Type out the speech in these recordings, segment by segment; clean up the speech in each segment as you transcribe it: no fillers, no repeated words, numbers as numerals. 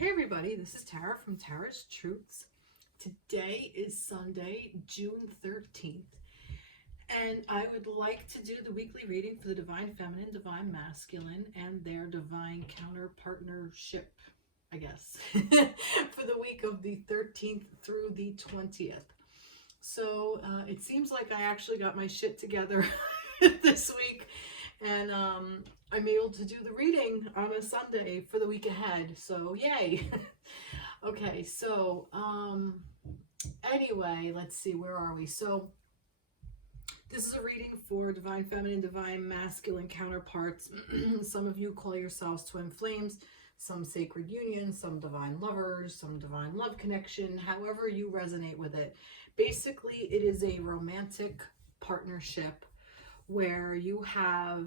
Hey everybody, this is Tara from Tara's Truths. Today is Sunday, June 13th, and I would like to do the weekly reading for the Divine Feminine, Divine Masculine, and their Divine Counterpartnership, I guess, for the week of the 13th through the 20th. So it seems like I actually got my shit together this week, and I'm able to do the reading on a Sunday for the week ahead. So yay! Okay, so anyway, let's see, where are we? So this is a reading for Divine Feminine, Divine Masculine counterparts. Some of you call yourselves twin flames, some sacred union, some divine lovers, some divine love connection, however you resonate with it. Basically, it is a romantic partnership where you have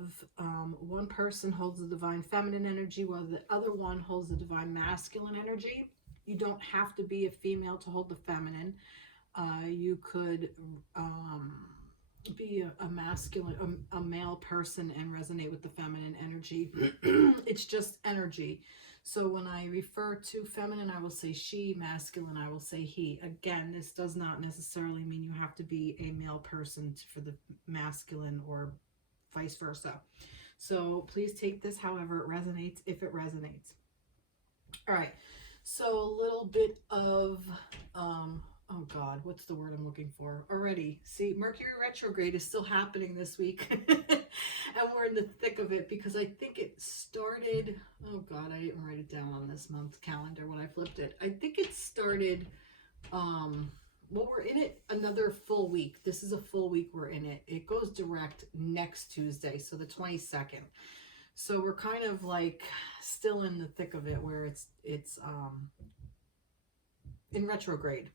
one person holds the divine feminine energy while the other one holds the divine masculine energy. You don't have to be a female to hold the feminine. You could be a masculine, a male person and resonate with the feminine energy. It's just energy. So when I refer to feminine, I will say she, masculine, I will say he. Again, this does not necessarily mean you have to be a male person for the masculine or vice versa. So please take this however it resonates, if it resonates. All right, so a little bit of oh God, what's the word I'm looking for already? See, Mercury retrograde is still happening this week. And we're in the thick of it because I think it started, oh God, I didn't write it down on this month's calendar when I flipped it. I think it started, well, we're in it another full week. This is a full week we're in it. It goes direct next Tuesday, so the 22nd. So we're kind of like still in the thick of it where it's in retrograde.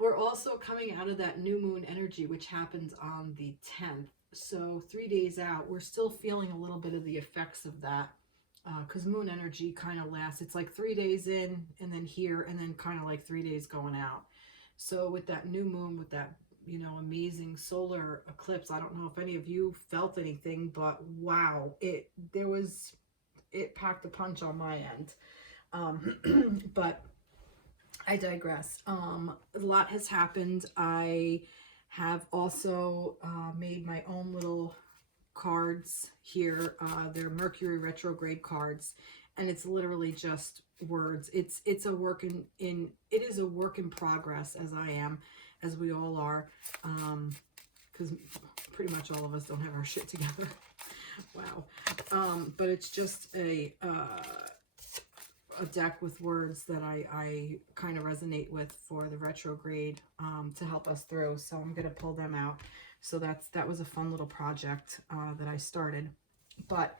We're also coming out of that new moon energy, which happens on the 10th. So 3 days out, we're still feeling a little bit of the effects of that because moon energy kind of lasts. It's like 3 days in and then here and then kind of like 3 days going out. So with that new moon, with that, you know, amazing solar eclipse, I don't know if any of you felt anything, but wow, it packed a punch on my end. But I digress. A lot has happened. I have also made my own little cards here. They're Mercury retrograde cards, and it's literally just words. It's a work it is a work in progress, as we all are, because pretty much all of us don't have our shit together. Wow. But it's just a deck with words that I kind of resonate with for the retrograde to help us through. So I'm going to pull them out. So that was a fun little project that I started. But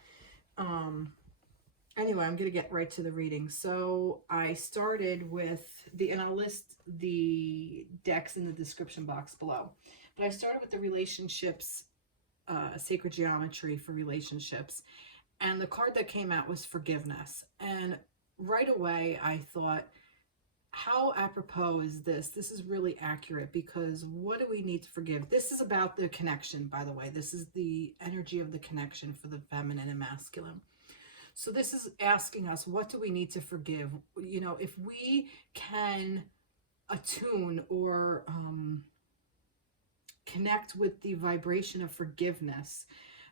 anyway, I'm going to get right to the reading. So I started with and I'll list the decks in the description box below. But I started with the relationships, sacred geometry for relationships. And the card that came out was forgiveness. And right away, I thought, how apropos is this? This is really accurate because what do we need to forgive? This is about the connection, by the way. This is the energy of the connection for the feminine and masculine. So this is asking us, what do we need to forgive? You know, if we can attune or connect with the vibration of forgiveness,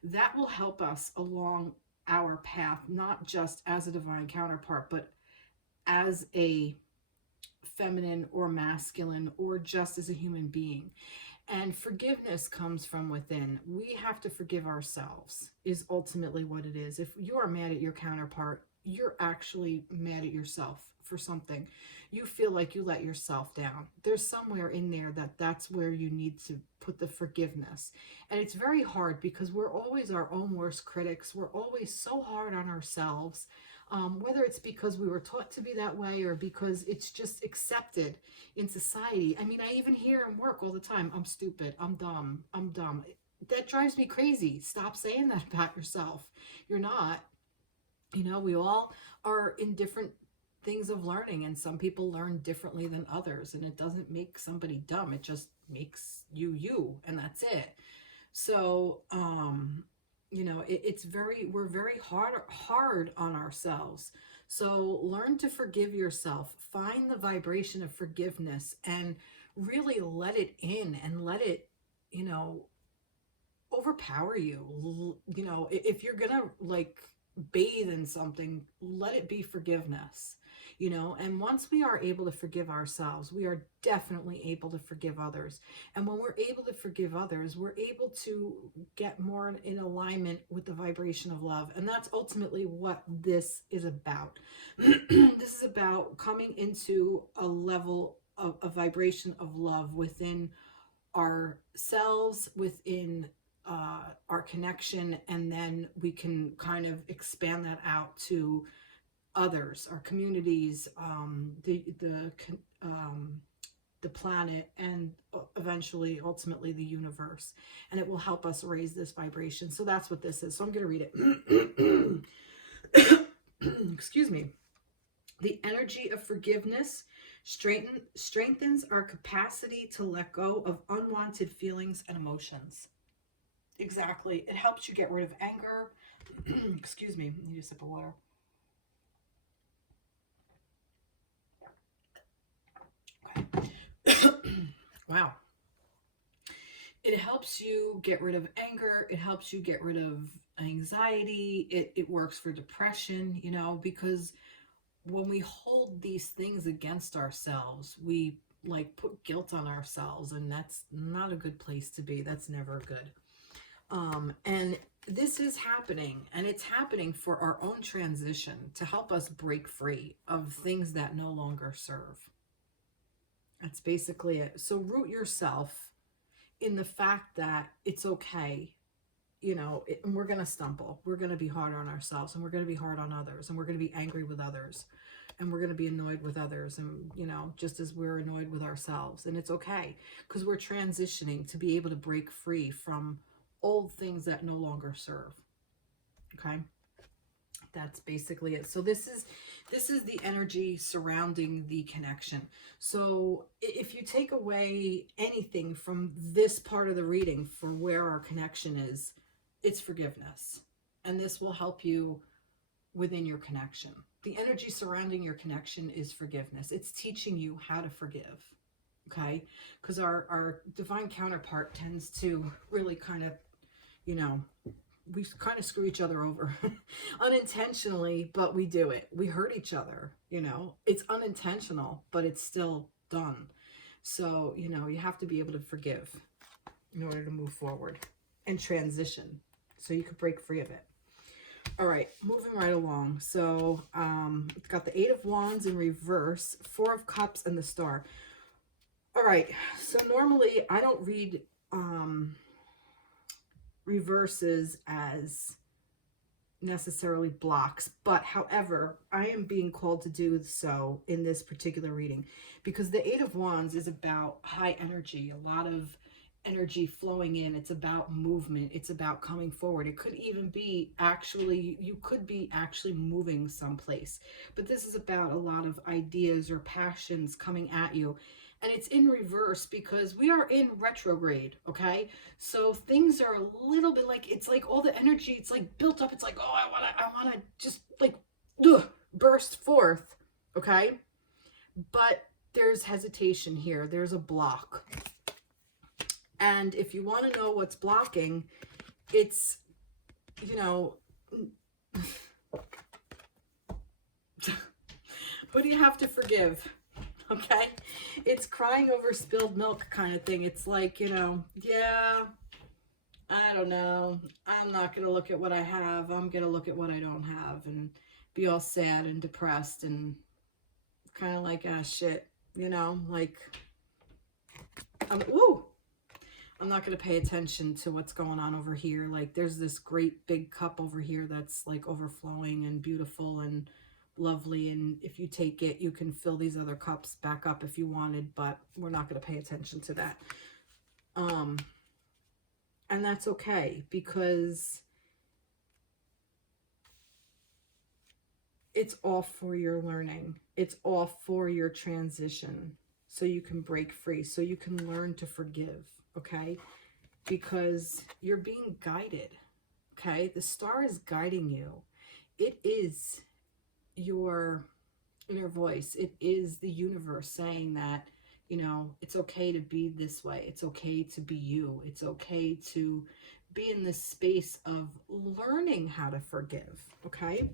that will help us along our path, not just as a divine counterpart, but as a feminine or masculine or just as a human being. And forgiveness comes from within. We have to forgive ourselves is ultimately what it is. If you are mad at your counterpart, you're actually mad at yourself for something. You feel like you let yourself down. There's somewhere in there that's where you need to put the forgiveness. And it's very hard because we're always our own worst critics. We're always so hard on ourselves, whether it's because we were taught to be that way or because it's just accepted in society. I mean, I even hear in work all the time, I'm stupid, I'm dumb, I'm dumb. That drives me crazy. Stop saying that about yourself. You're not. You know, we all are in different things of learning, and some people learn differently than others, and it doesn't make somebody dumb. It just makes you, and that's it. So, you know, we're very hard on ourselves. So learn to forgive yourself. Find the vibration of forgiveness and really let it in and let it, you know, overpower you. You know, if you're gonna like bathe in something, let it be forgiveness. You know, and once we are able to forgive ourselves, we are definitely able to forgive others. And when we're able to forgive others, we're able to get more in alignment with the vibration of love. And that's ultimately what this is about. This is about coming into a level of a vibration of love within ourselves, within our connection, and then we can kind of expand that out to others, our communities, the planet, and eventually, ultimately, the universe. And it will help us raise this vibration. So that's what this is. So I'm going to read it. Excuse me. The energy of forgiveness strengthens our capacity to let go of unwanted feelings and emotions. Exactly. It helps you get rid of anger. Excuse me. I need a sip of water. Okay. Wow. It helps you get rid of anger. It helps you get rid of anxiety. It works for depression, you know, because when we hold these things against ourselves, we like put guilt on ourselves, and that's not a good place to be. That's never good. And this is happening, and it's happening for our own transition to help us break free of things that no longer serve. That's basically it. So root yourself in the fact that it's okay. You know, and we're going to stumble. We're going to be hard on ourselves, and we're going to be hard on others, and we're going to be angry with others, and we're going to be annoyed with others, and, you know, just as we're annoyed with ourselves. And it's okay, because we're transitioning to be able to break free from old things that no longer serve. Okay? That's basically it. So this is the energy surrounding the connection. So if you take away anything from this part of the reading for where our connection is, it's forgiveness. And this will help you within your connection. The energy surrounding your connection is forgiveness. It's teaching you how to forgive. Okay? Because our divine counterpart tends to really kind of, you know, we kind of screw each other over unintentionally, but we do it. We hurt each other, you know. It's unintentional, but it's still done. So, you know, you have to be able to forgive in order to move forward and transition so you could break free of it. All right, moving right along. So it's got the 8 of Wands in reverse, 4 of Cups, and the Star. All right, so normally I don't read reverses as necessarily blocks, but however, I am being called to do so in this particular reading because the 8 of Wands is about high energy, a lot of energy flowing in. It's about movement. It's about coming forward. It could even be actually, you could be actually moving someplace, but this is about a lot of ideas or passions coming at you. And it's in reverse because we are in retrograde, okay? So things are a little bit like, it's like all the energy, it's like built up. It's like, oh, I wanna just like burst forth, okay? But there's hesitation here. There's a block. And if you want to know what's blocking, it's, you know, what do you have to forgive? Okay? It's crying over spilled milk kind of thing. It's like, you know, yeah, I don't know. I'm not going to look at what I have. I'm going to look at what I don't have and be all sad and depressed and kind of like, ah, shit, you know, like, I'm not going to pay attention to what's going on over here. Like, there's this great big cup over here that's like overflowing and beautiful and lovely. And if you take it, you can fill these other cups back up if you wanted, but we're not going to pay attention to that. And that's okay because it's all for your learning. It's all for your transition so you can break free, so you can learn to forgive. Okay, because you're being guided. Okay, the star is guiding you. It is your inner voice. It is the universe saying that, it's okay to be this way. It's okay to be you. It's okay to be in this space of learning how to forgive. Okay.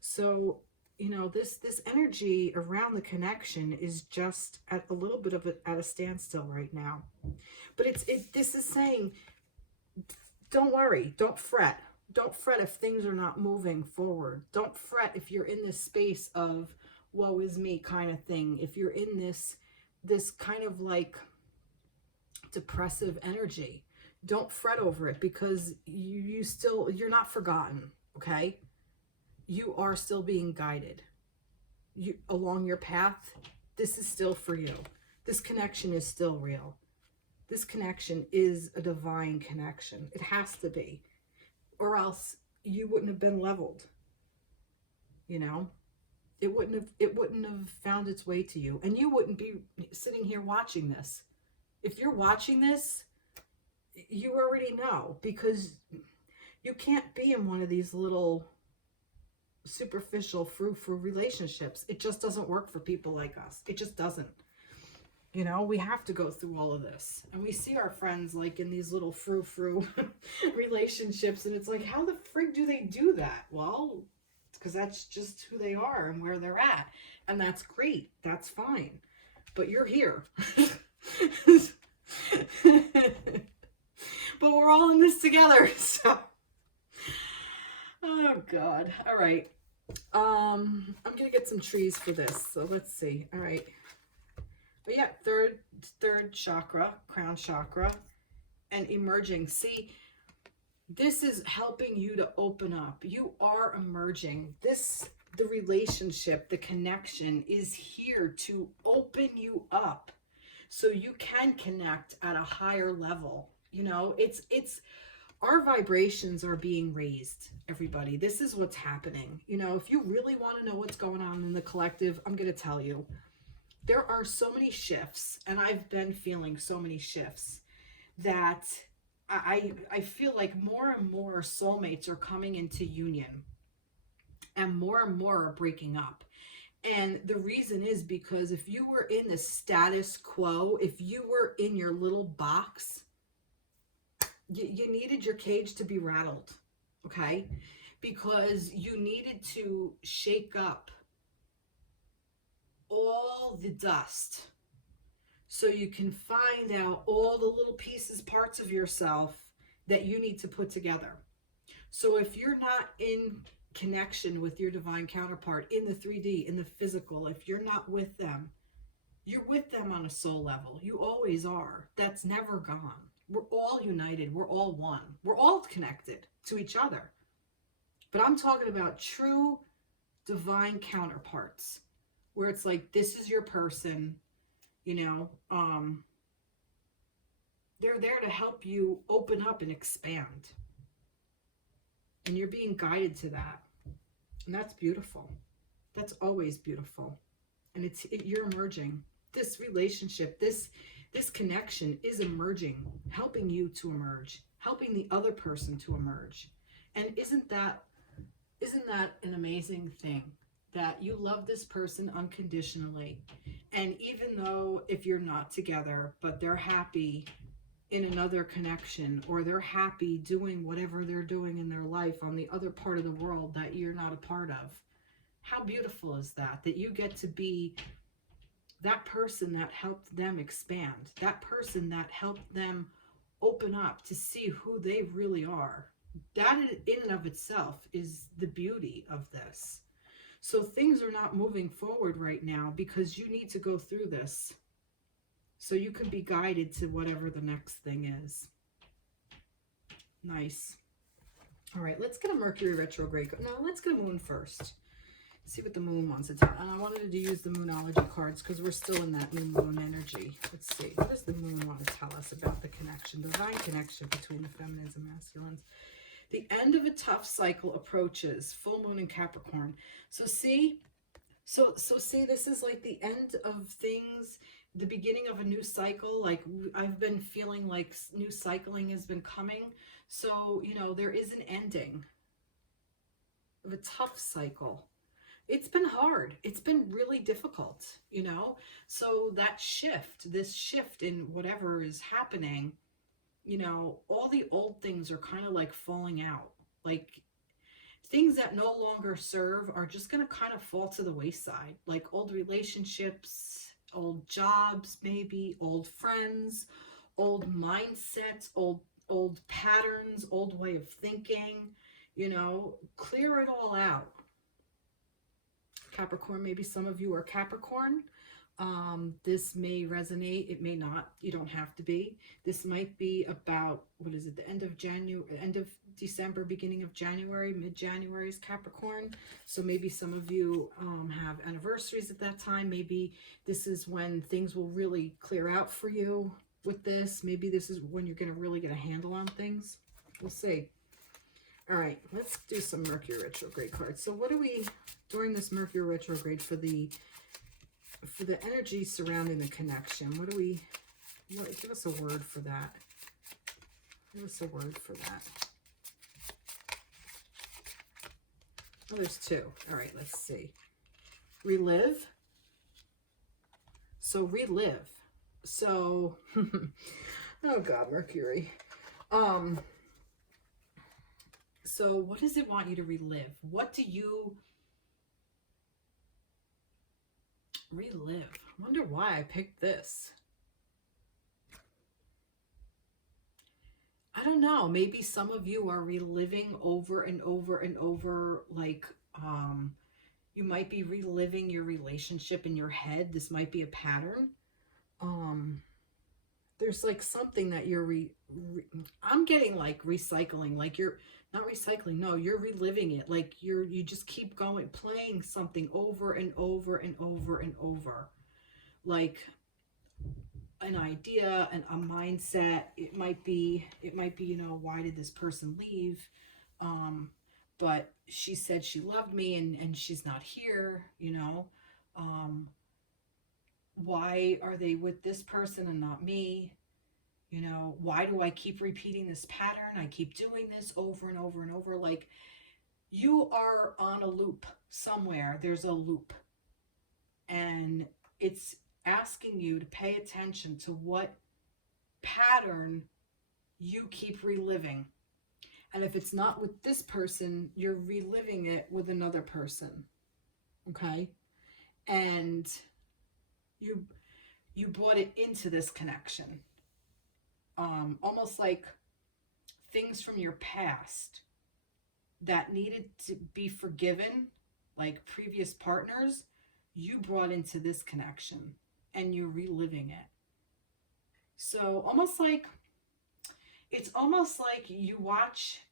So, this energy around the connection is just at a little bit of at a standstill right now. But this is saying, don't worry, don't fret. Don't fret if things are not moving forward. Don't fret if you're in this space of woe is me kind of thing. If you're in this kind of like depressive energy, don't fret over it, because you're not forgotten, okay? You are still being guided. You along your path. This is still for you. This connection is still real. This connection is a divine connection. It has to be, or else you wouldn't have been leveled. It wouldn't have found its way to you, and you wouldn't be sitting here watching this. If you're watching this, you already know, because you can't be in one of these little superficial frou-frou relationships. It just doesn't work for people like us. It just doesn't. We have to go through all of this. And we see our friends like in these little frou-frou relationships, and it's like, how the frig do they do that? Well, it's because that's just who they are and where they're at. And that's great. That's fine. But you're here. But we're all in this together, so. Oh, God. All right. I'm going to get some trees for this. So let's see. All right. But yeah, third chakra, crown chakra, and emerging. See, this is helping you to open up. You are emerging. The relationship, the connection is here to open you up so you can connect at a higher level. It's our vibrations are being raised, everybody. This is what's happening. If you really want to know what's going on in the collective, I'm going to tell you. There are so many shifts, and I've been feeling so many shifts, that I feel like more and more soulmates are coming into union, and more are breaking up. And the reason is because if you were in the status quo, if you were in your little box, you needed your cage to be rattled, okay? Because you needed to shake up all the dust so you can find out all the little pieces, parts of yourself that you need to put together. So if you're not in connection with your divine counterpart in the 3D, in the physical, if you're not with them, you're with them on a soul level. You always are. That's never gone. We're all united. We're all one. We're all connected to each other. But I'm talking about true divine counterparts, where it's like, this is your person, they're there to help you open up and expand. And you're being guided to that. And that's beautiful. That's always beautiful. And you're emerging. This relationship, this connection is emerging, helping you to emerge, helping the other person to emerge. And isn't that an amazing thing? That you love this person unconditionally. And even though if you're not together, but they're happy in another connection, or they're happy doing whatever they're doing in their life on the other part of the world that you're not a part of. How beautiful is that? That you get to be that person that helped them expand, that person that helped them open up to see who they really are. That in and of itself is the beauty of this. So things are not moving forward right now because you need to go through this so you can be guided to whatever the next thing is. Nice. All right, let's get a Mercury retrograde. No, let's get a moon first. See what the moon wants to tell. And I wanted to use the Moonology cards because we're still in that new moon energy. Let's see. What does the moon want to tell us about the connection, divine connection between the feminines and masculines? The end of a tough cycle approaches. Full moon in Capricorn. So see, see, this is like the end of things, the beginning of a new cycle. Like I've been feeling like new cycling has been coming. So, there is an ending of a tough cycle. It's been hard. It's been really difficult, you know? So that shift, this shift in whatever is happening, you know, all the old things are kind of like falling out. Like things that no longer serve are just going to kind of fall to the wayside. Like old relationships, old jobs, maybe old friends, old mindsets, old patterns, old way of thinking, you know, clear it all out. Capricorn, maybe some of you are Capricorn. This may resonate, it may not. You don't have to be. This might be about, what is it, the end of January, end of December, beginning of January, mid-January is Capricorn. So maybe some of you have anniversaries at that time. Maybe this is when things will really clear out for you with this. Maybe this is when you're going to really get a handle on things. We'll see. All right, let's do some Mercury retrograde cards. So what do we, during this Mercury retrograde, for the energy surrounding the connection, what do we, give us a word for that. Give us a word for that. Oh, there's two. All right, let's see. Relive. So relive. So, oh God, Mercury. So what does it want you to relive? What do you relive? I wonder why I picked this. I don't know. Maybe some of you are reliving over and over and over, like, you might be reliving your relationship in your head. This might be a pattern. There's like something that you're I'm getting like recycling, like you're not recycling, no, you're reliving it, like you just keep going, playing something over and over and over and over, like an idea and a mindset. It might be, you know, why did this person leave? But she said she loved me, and she's not here, you know. Why are they with this person and not me? You know, why do I keep repeating this pattern? I keep doing this over and over and over. Like, you are on a loop somewhere. There's a loop. And it's asking you to pay attention to what pattern you keep reliving. And if it's not with this person, you're reliving it with another person. Okay? And you brought it into this connection. Almost like things from your past that needed to be forgiven, like previous partners, you brought into this connection and you're reliving it. So it's almost like you watch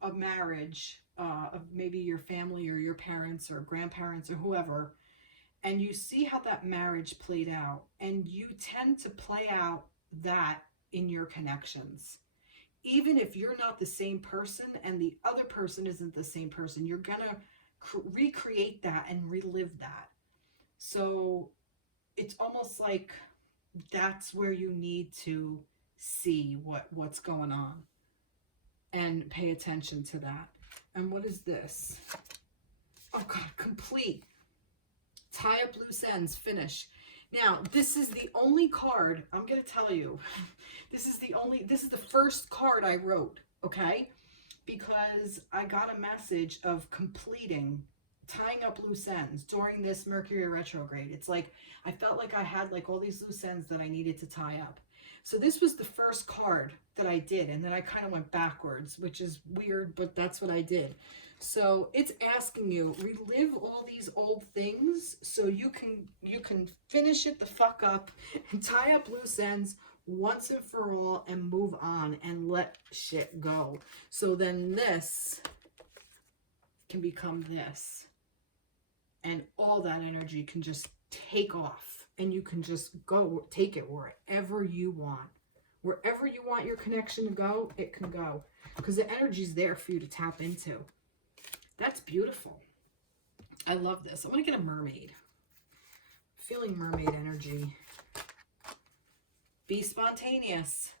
a marriage of maybe your family or your parents or grandparents or whoever, and you see how that marriage played out, and you tend to play out that in your connections. Even if you're not the same person and the other person isn't the same person, you're gonna recreate that and relive that. So it's almost like that's where you need to see what's going on and pay attention to that. And what is this? Oh God, complete. Tie up loose ends, finish. Now, this is the only card, I'm going to tell you, this is the first card I wrote, okay? Because I got a message of completing, tying up loose ends during this Mercury retrograde. It's like, I felt like I had like all these loose ends that I needed to tie up. So this was the first card that I did, and then I kind of went backwards, which is weird, but that's what I did. So it's asking you, relive all these old things so you can finish it the fuck up and tie up loose ends once and for all and move on and let shit go. So then this can become this. And all that energy can just take off, and you can just go take it wherever you want. Wherever you want your connection to go, it can go. Because the energy's there for you to tap into. That's beautiful. I love this. I'm going to get a mermaid. Feeling mermaid energy. Be spontaneous.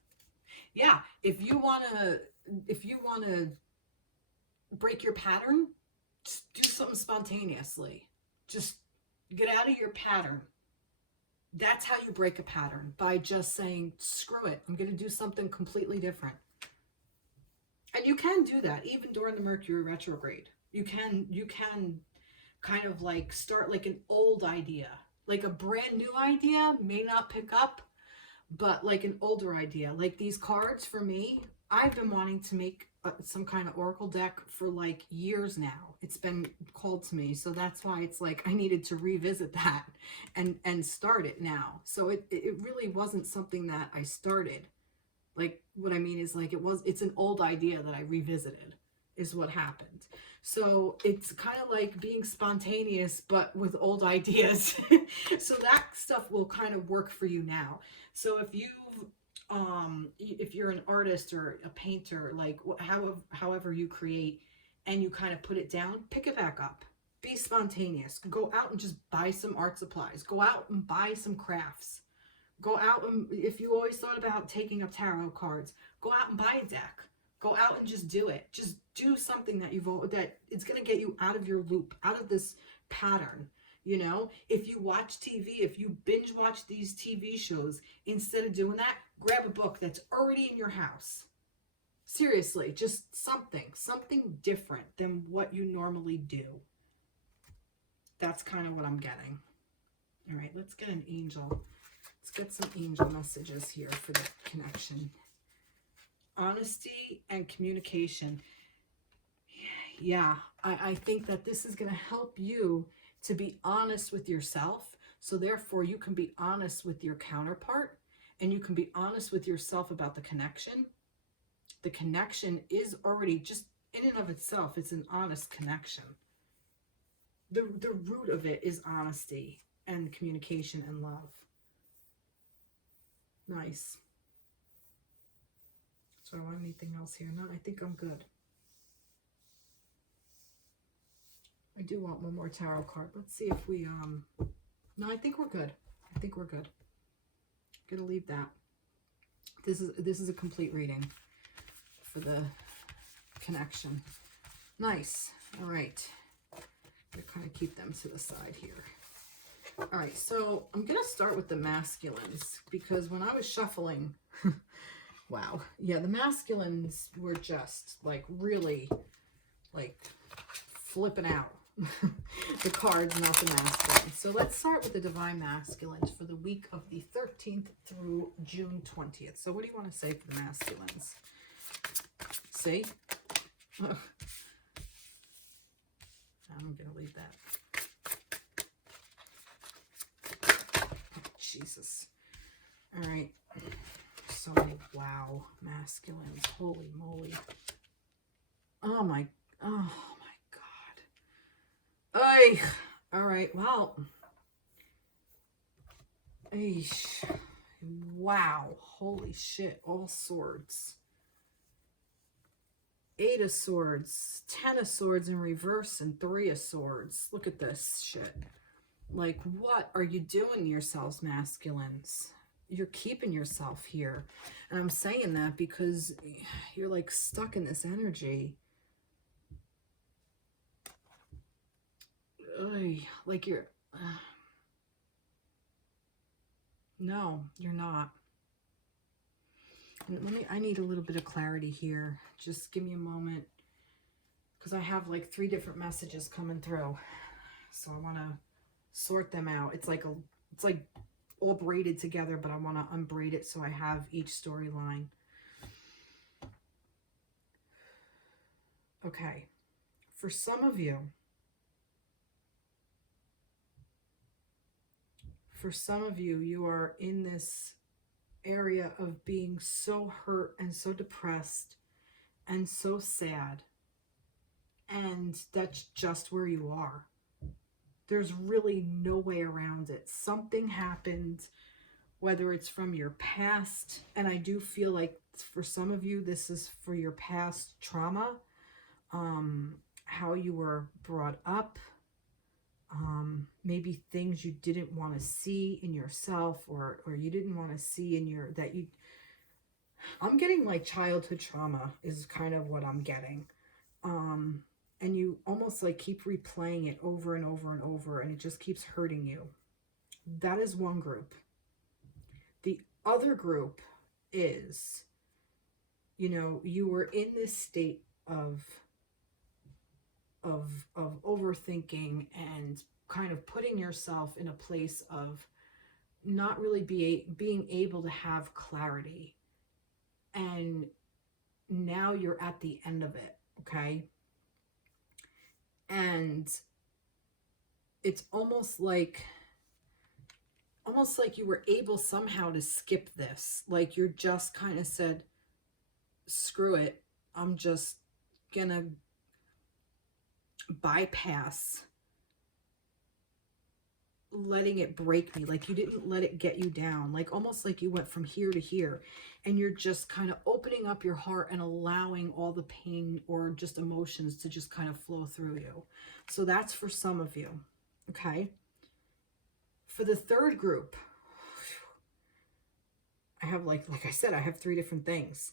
Yeah, if you want to break your pattern, just do something spontaneously. Just get out of your pattern. That's how you break a pattern, by just saying, screw it, I'm going to do something completely different. And you can do that even during the Mercury retrograde. You can kind of like start like an old idea. Like a brand new idea may not pick up, but like an older idea. Like these cards for me, I've been wanting to make some kind of oracle deck for like years now. It's been called to me, so that's why it's like I needed to revisit that and start it now. So it really wasn't something that I started. Like what I mean is like it's an old idea that I revisited is what happened. So it's kind of like being spontaneous, but with old ideas. So that stuff will kind of work for you now. So if you're an artist or a painter, like however you create, and you kind of put it down, pick it back up. Be spontaneous. Go out and just buy some art supplies. Go out and buy some crafts. Go out and, if you always thought about taking up tarot cards, go out and buy a deck. Go out and just do it. Just do something that that it's going to get you out of your loop, out of this pattern. You know, if you watch TV, if you binge watch these TV shows, instead of doing that, grab a book that's already in your house. Seriously, just something different than what you normally do. That's kind of what I'm getting. All right, let's get an angel. Let's get some angel messages here for the connection. Honesty and communication. Yeah, I think that this is going to help you to be honest with yourself. So therefore, you can be honest with your counterpart, and you can be honest with yourself about the connection. The connection is already, just in and of itself, it's an honest connection. The root of it is honesty and communication and love. Nice. So I want anything else here? No, I think I'm good. I do want one more tarot card. Let's see if we, no, I think we're good. I think we're good. I'm gonna leave that. This is a complete reading for the connection. Nice. All right. I'm gonna kind of keep them to the side here. All right, so I'm going to start with the masculines, because when I was shuffling, wow, yeah, the masculines were just like really like flipping out. The cards, not the masculines. So let's start with the divine masculines for the week of the 13th through June 20th. So what do you want to say for the masculines? See? I'm going to leave that. Jesus. All right. So, wow. Masculines. Holy moly. Oh my God. Ay. All right. Well. Eesh. Wow. Holy shit. All swords. 8 of swords. 10 of swords in reverse and 3 of swords. Look at this shit. Like, what are you doing to yourselves, masculines? You're keeping yourself here. And I'm saying that because you're like stuck in this energy. Like you're... no, you're not. I need a little bit of clarity here. Just give me a moment. Because I have like 3 different messages coming through. So I want to sort them out. It's like all braided together, but I want to unbraid it so I have each storyline. Okay. For some of you, you are in this area of being so hurt and so depressed and so sad. And that's just where you are. There's really no way around it. Something happened, whether it's from your past, and I do feel like for some of you, this is for your past trauma, how you were brought up, maybe things you didn't want to see in yourself, or you didn't want to see in your, I'm getting like childhood trauma is kind of what I'm getting. and you almost like keep replaying it over and over and over, and it just keeps hurting you. That is one group. The other group is, you were in this state of overthinking and kind of putting yourself in a place of not really being able to have clarity. And now you're at the end of it, okay? And it's almost like you were able somehow to skip this. Like you're just kind of said, screw it. I'm just gonna bypass letting it break me. Like you didn't let it get you down. Like almost like you went from here to here, and you're just kind of opening up your heart and allowing all the pain or just emotions to just kind of flow through you. So that's for some of you. Okay. For the third group, I have like I said, I have 3 different things.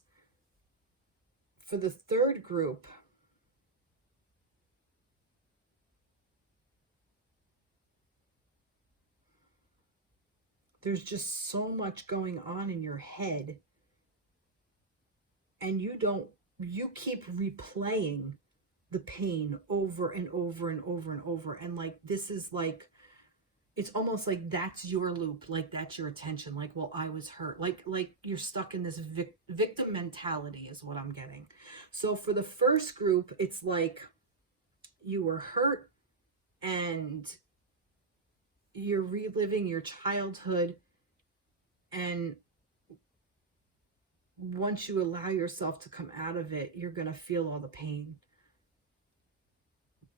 For the third group, there's just so much going on in your head, and you keep replaying the pain over and over and over and over. And like, this is like, it's almost like that's your loop. Like that's your attention. Like, well, I was hurt. Like you're stuck in this victim mentality is what I'm getting. So for the first group, it's like you were hurt and you're reliving your childhood, and once you allow yourself to come out of it, you're going to feel all the pain,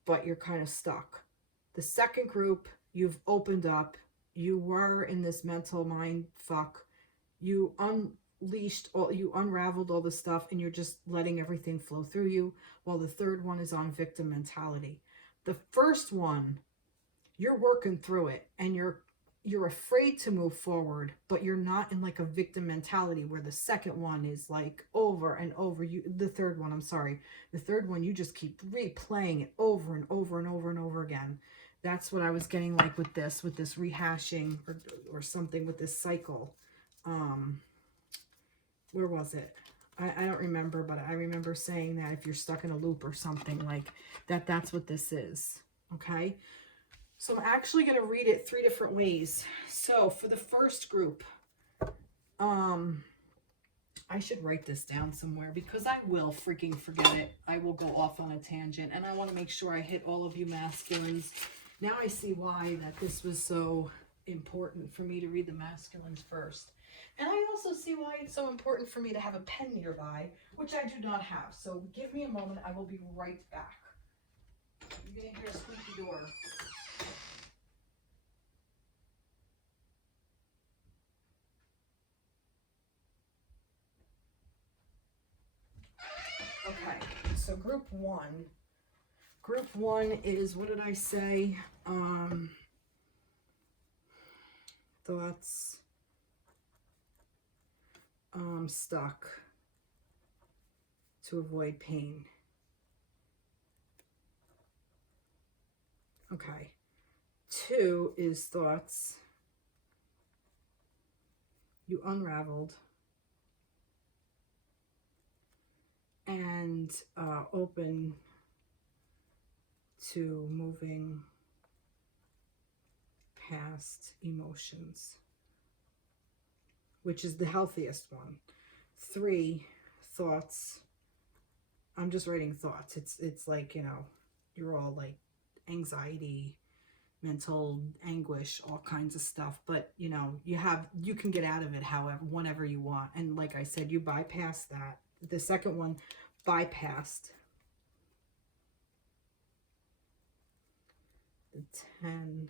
but you're kind of stuck. The second group, you've opened up, you were in this mental mind fuck, you unraveled all the stuff, and you're just letting everything flow through you, while the third one is on victim mentality. The first one, you're working through it, and you're afraid to move forward, but you're not in like a victim mentality where the second one is like over and over. The third one, you just keep replaying it over and over and over and over again. That's what I was getting like with this rehashing or something with this cycle. Where was it? I don't remember, but I remember saying that if you're stuck in a loop or something like that, that's what this is. Okay. So I'm actually going to read it 3 different ways. So for the first group, I should write this down somewhere because I will freaking forget it. I will go off on a tangent, and I want to make sure I hit all of you masculines. Now I see why that this was so important for me to read the masculines first. And I also see why it's so important for me to have a pen nearby, which I do not have. So give me a moment. I will be right back. You're going to hear a squeaky door. Okay, so group one is, what did I say? Thoughts, stuck to avoid pain. Okay, 2 is thoughts, you unraveled, and open to moving past emotions, which is the healthiest one. 3, thoughts. I'm just writing thoughts. It's like, you're all like anxiety, mental anguish, all kinds of stuff, but you can get out of it whenever you want. And like I said, you bypass that. The second one bypassed the 10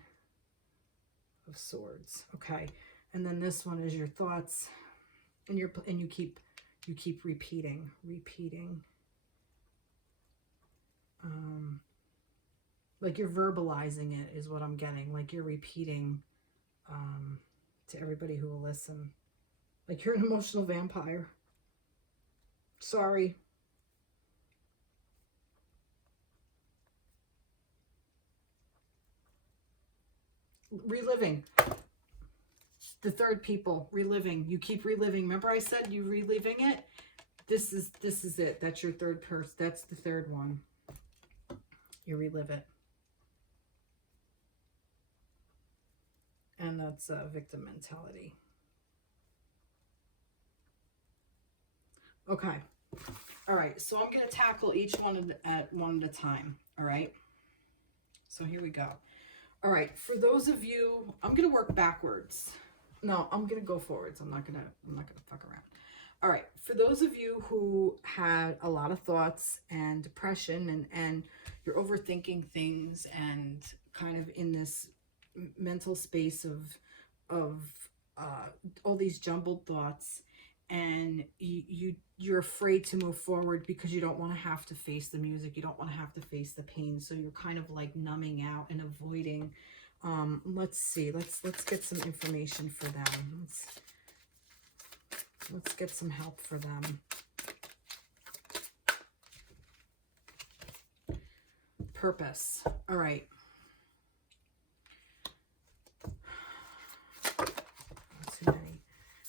of Swords. Okay, and then this one is your thoughts, and you keep repeating. Like you're verbalizing it is what I'm getting. Like you're repeating to everybody who will listen. Like you're an emotional vampire. Sorry. reliving. The third people, reliving. You keep reliving. Remember I said you reliving it? This is it. That's your third person. That's the third one. You relive it. And that's victim mentality. Okay. All right. So I'm going to tackle each one at a time. All right. So here we go. All right. For those of you, I'm going to work backwards. No, I'm going to go forwards. I'm not going to fuck around. All right. For those of you who had a lot of thoughts and depression and you're overthinking things and kind of in this mental space of all these jumbled thoughts, and you're afraid to move forward because you don't want to have to face the music, you don't want to have to face the pain, so you're kind of like numbing out and avoiding. Let's see, let's get some information for them. Let's get some help for them. Purpose. All right. Too many.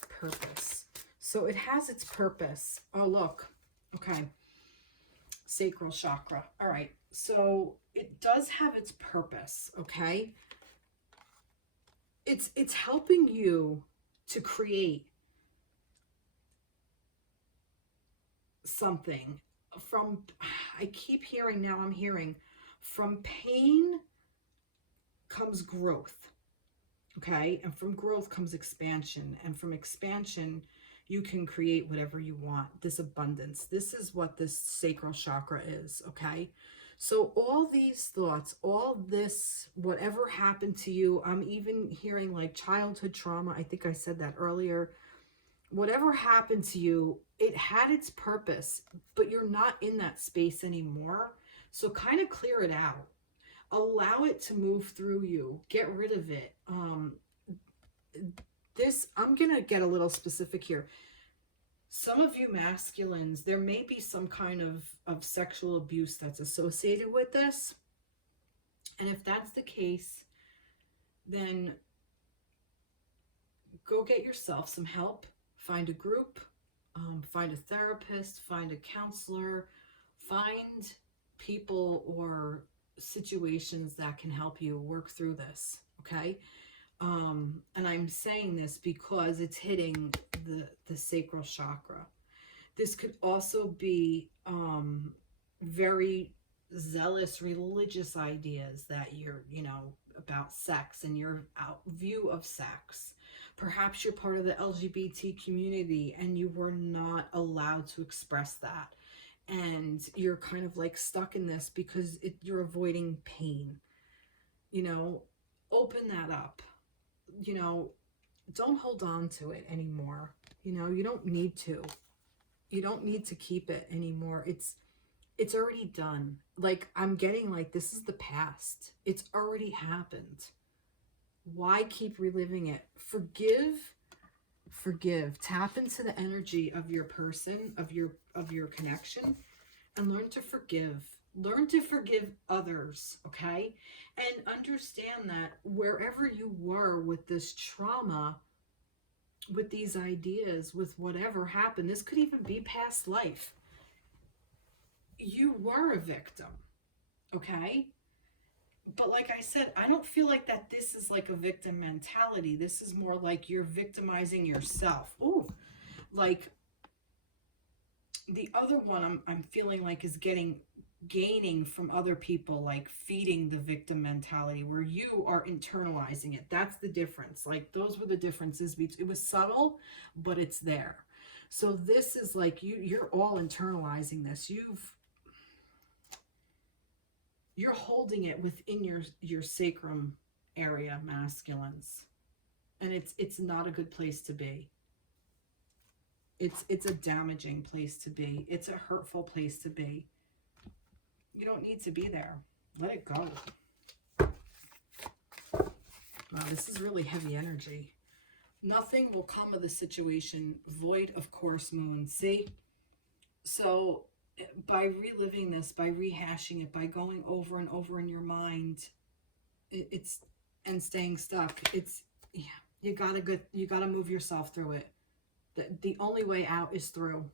Purpose. So it has its purpose. Oh, look. Okay. Sacral chakra. All right. So it does have its purpose. Okay. It's helping you to create something from, I keep hearing now, I'm hearing from pain comes growth. Okay. And from growth comes expansion. And from expansion, you can create whatever you want. This abundance. This is what this sacral chakra is. Okay. So all these thoughts, all this, whatever happened to you, I'm even hearing like childhood trauma. I think I said that earlier. Whatever happened to you, it had its purpose, but you're not in that space anymore. So kind of clear it out. Allow it to move through you. Get rid of it. I'm going to get a little specific here. Some of you masculines, there may be some kind of sexual abuse that's associated with this. And if that's the case, then go get yourself some help. Find a group, find a therapist, find a counselor, find people or situations that can help you work through this, okay? And I'm saying this because it's hitting the sacral chakra. This could also be very zealous religious ideas that you're, about sex and your view of sex. Perhaps you're part of the LGBT community and you were not allowed to express that. And you're kind of like stuck in this because you're avoiding pain. Open that up. Don't hold on to it anymore. You don't need to. You don't need to keep it anymore. It's already done. Like, I'm getting like, this is the past. It's already happened. Why keep reliving it? Forgive. Tap into the energy of your person, of your connection, and learn to forgive. Learn to forgive others, okay? And understand that wherever you were with this trauma, with these ideas, with whatever happened, this could even be past life. You were a victim, okay? But like I said, I don't feel like that this is like a victim mentality. This is more like you're victimizing yourself. Ooh, like the other one I'm feeling like is gaining from other people, like feeding the victim mentality where you are internalizing it. That's the difference. Like those were the differences. It was subtle, but it's there. So this is like you're all internalizing this. You're holding it within your sacrum area, masculines. And it's not a good place to be. It's a damaging place to be. It's a hurtful place to be. You don't need to be there. Let it go. Wow, this is really heavy energy. Nothing will come of the situation void of course, moon. See? So by reliving this, by rehashing it, by going over and over in your mind, it's and staying stuck. It's, yeah, you gotta move yourself through it. The only way out is through.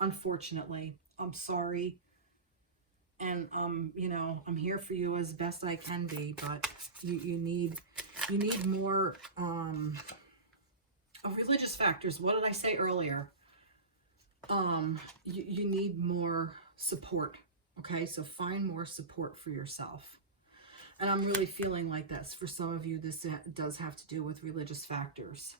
Unfortunately, I'm sorry, and you know, I'm here for you as best I can be, but you need more of religious factors. What did I say earlier? You need more support. Okay, so find more support for yourself. And I'm really feeling like that's for some of you, this does have to do with religious factors.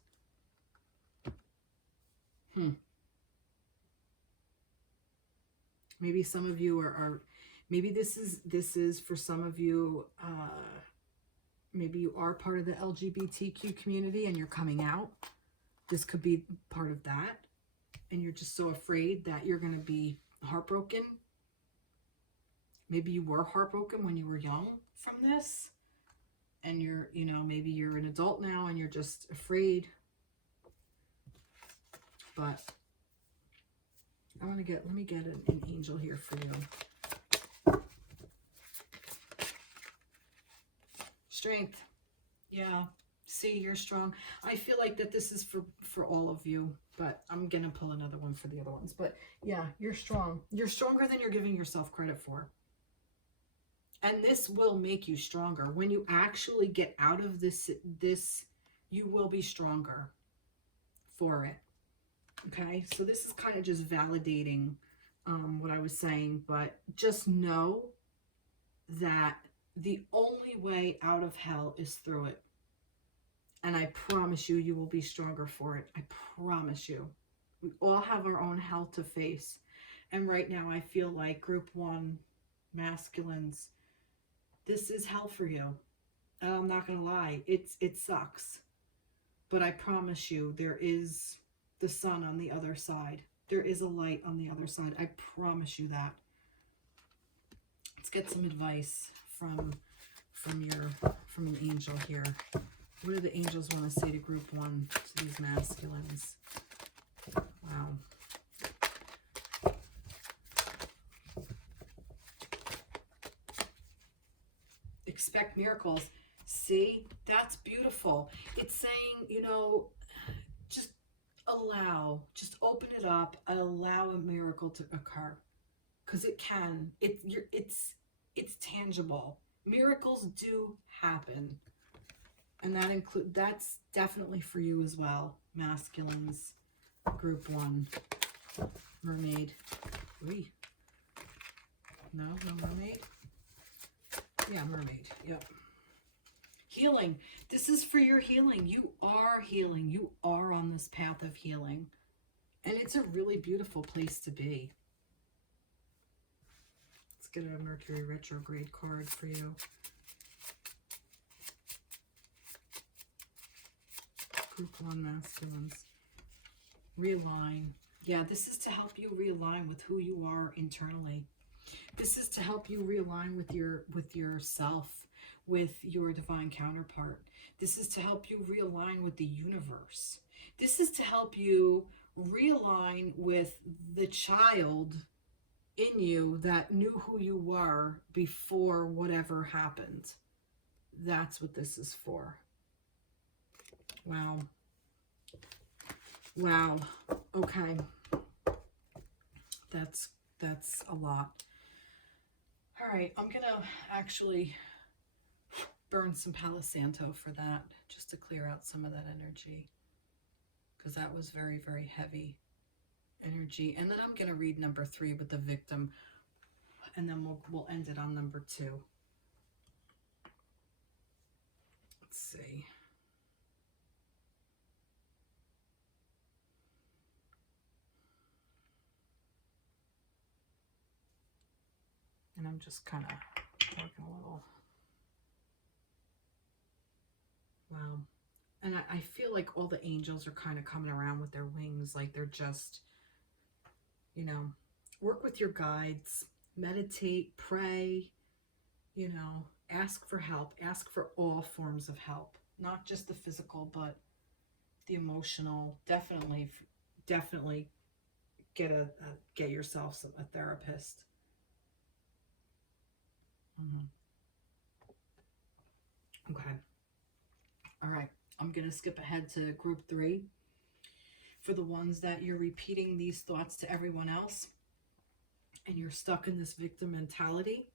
Maybe some of you are maybe this is for some of you, maybe you are part of the LGBTQ community and you're coming out. This could be part of that. And you're just so afraid that you're going to be heartbroken. Maybe you were heartbroken when you were young from this. And you're, you know, maybe you're an adult now and you're just afraid. But let me get an angel here for you. Strength. Yeah. See, you're strong. I feel like that this is for all of you, but I'm going to pull another one for the other ones. But yeah, you're strong. You're stronger than you're giving yourself credit for. And this will make you stronger. When you actually get out of this, you will be stronger for it. Okay, so this is kind of just validating what I was saying, but just know that the only way out of hell is through it. And I promise you, you will be stronger for it. I promise you. We all have our own hell to face. And right now I feel like group 1 masculines, this is hell for you. And I'm not going to lie, it sucks. But I promise you, there is the sun on the other side. There is a light on the other side. I promise you that. Let's get some advice from an angel here. What do the angels want to say to group 1, to these masculines? Wow. Expect miracles. See, that's beautiful. It's saying, you know, just just open it up and allow a miracle to occur, because it can. It's tangible. Miracles do happen, and that's definitely for you as well, masculines. Group 1, mermaid. No mermaid. Yeah, mermaid. Yep. Healing. This is for your healing. You are healing. You are on this path of healing. And it's a really beautiful place to be. Let's get a Mercury retrograde card for you. Group 1 masculines. Realign. Yeah, this is to help you realign with who you are internally. This is to help you realign with yourself, with your divine counterpart. This is to help you realign with the universe. This is to help you realign with the child in you that knew who you were before whatever happened. That's what this is for. Wow. Wow. Okay. That's a lot. All right, I'm going to actually burn some Palo Santo for that, just to clear out some of that energy, because that was very, very heavy energy. And then I'm going to read number 3 with the victim, and then we'll end it on number 2. Let's see. And I'm just kind of working a little. Wow. And I feel like all the angels are kind of coming around with their wings, like they're just, you know, work with your guides, meditate, pray, you know, ask for help, ask for all forms of help, not just the physical, but the emotional. Definitely get yourself a therapist. Okay. All right, I'm going to skip ahead to group 3. For the ones that you're repeating these thoughts to everyone else and you're stuck in this victim mentality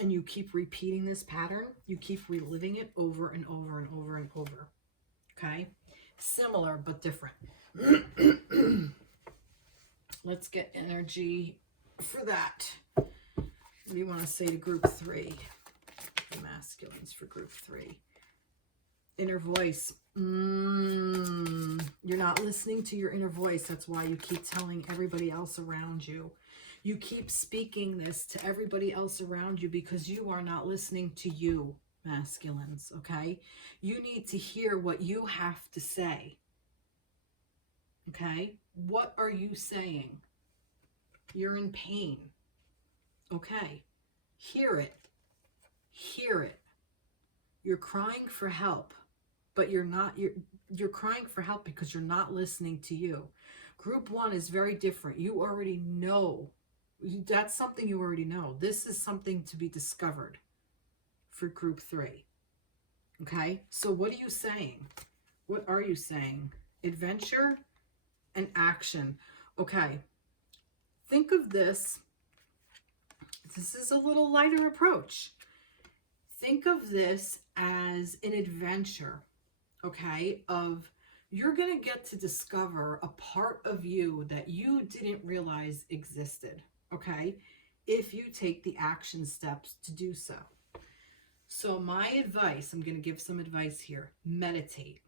and you keep repeating this pattern, you keep reliving it over and over and over and over. Okay? Similar but different. Let's get energy for that. What do you want to say to group 3? The masculines for group 3. Inner voice. You're not listening to your inner voice. That's why you keep telling everybody else around you. You keep speaking this to everybody else around you because you are not listening to you, masculines, okay? You need to hear what you have to say, okay? What are you saying? You're in pain, okay? Hear it. Hear it. You're crying for help, but you're crying for help because you're not listening to you. Group 1 is very different. You already know. That's something you already know. This is something to be discovered for group 3. Okay? So what are you saying? What are you saying? Adventure and action. Okay. Think of this. This is a little lighter approach. Think of this as an adventure, okay, of you're going to get to discover a part of you that you didn't realize existed, okay, if you take the action steps to do so. So my advice, I'm going to give some advice here. Meditate.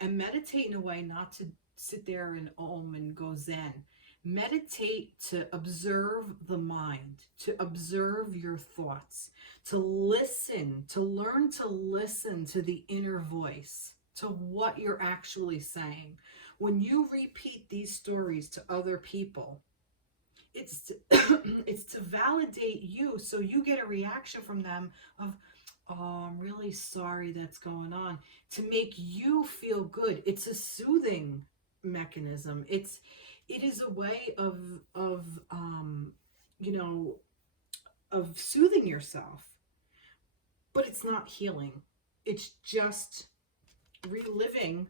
And meditate in a way not to sit there and and go zen. Meditate to observe the mind, to observe your thoughts, to listen, to learn to listen to the inner voice, to what you're actually saying. When you repeat these stories to other people, it's to validate you, so you get a reaction from them of, oh, I'm really sorry that's going on, to make you feel good. It's a soothing mechanism. It is a way of soothing yourself, but it's not healing. It's just reliving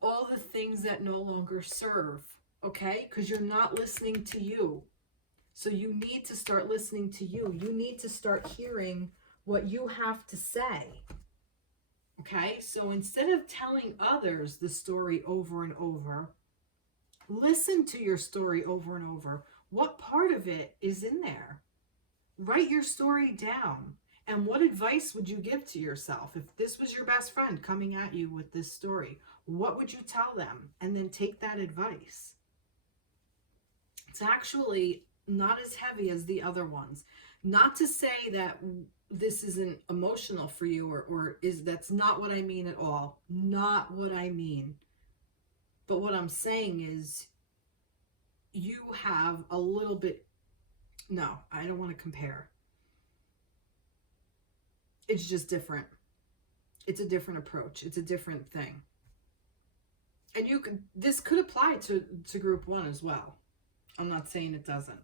all the things that no longer serve, okay? Because you're not listening to you. So you need to start listening to you. You need to start hearing what you have to say, okay? So instead of telling others the story over and over, listen to your story over and over. What part of it is in there? Write your story down. And what advice would you give to yourself? If this was your best friend coming at you with this story, what would you tell them? And then take that advice. It's actually not as heavy as the other ones. Not to say that this isn't emotional for you, that's not what I mean at all. Not what I mean. But what I'm saying is you have a little bit, no, I don't want to compare. It's just different. It's a different approach. It's a different thing. And this could apply to group 1 as well. I'm not saying it doesn't.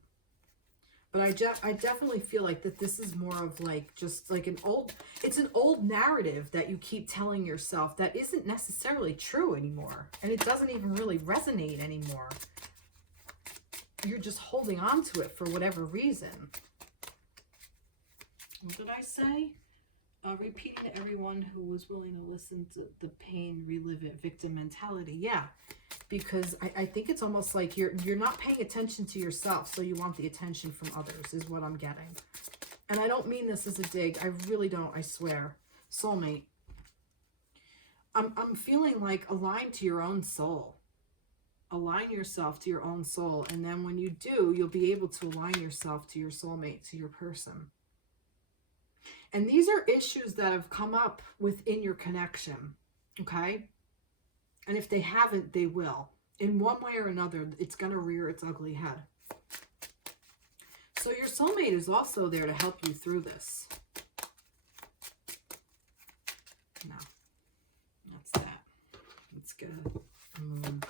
But I definitely feel like that this is more of like, just like it's an old narrative that you keep telling yourself that isn't necessarily true anymore. And it doesn't even really resonate anymore. You're just holding on to it for whatever reason. What did I say? Repeating to everyone who was willing to listen to the pain, relive it, victim mentality. Yeah, because I think it's almost like you're not paying attention to yourself, so you want the attention from others, is what I'm getting. And I don't mean this as a dig. I really don't, I swear. Soulmate. I'm feeling like align to your own soul. Align yourself to your own soul. And then when you do, you'll be able to align yourself to your soulmate, to your person. And these are issues that have come up within your connection, okay? And if they haven't, they will. In one way or another, it's going to rear its ugly head. So your soulmate is also there to help you through this. No, that's that. Let's get a moon.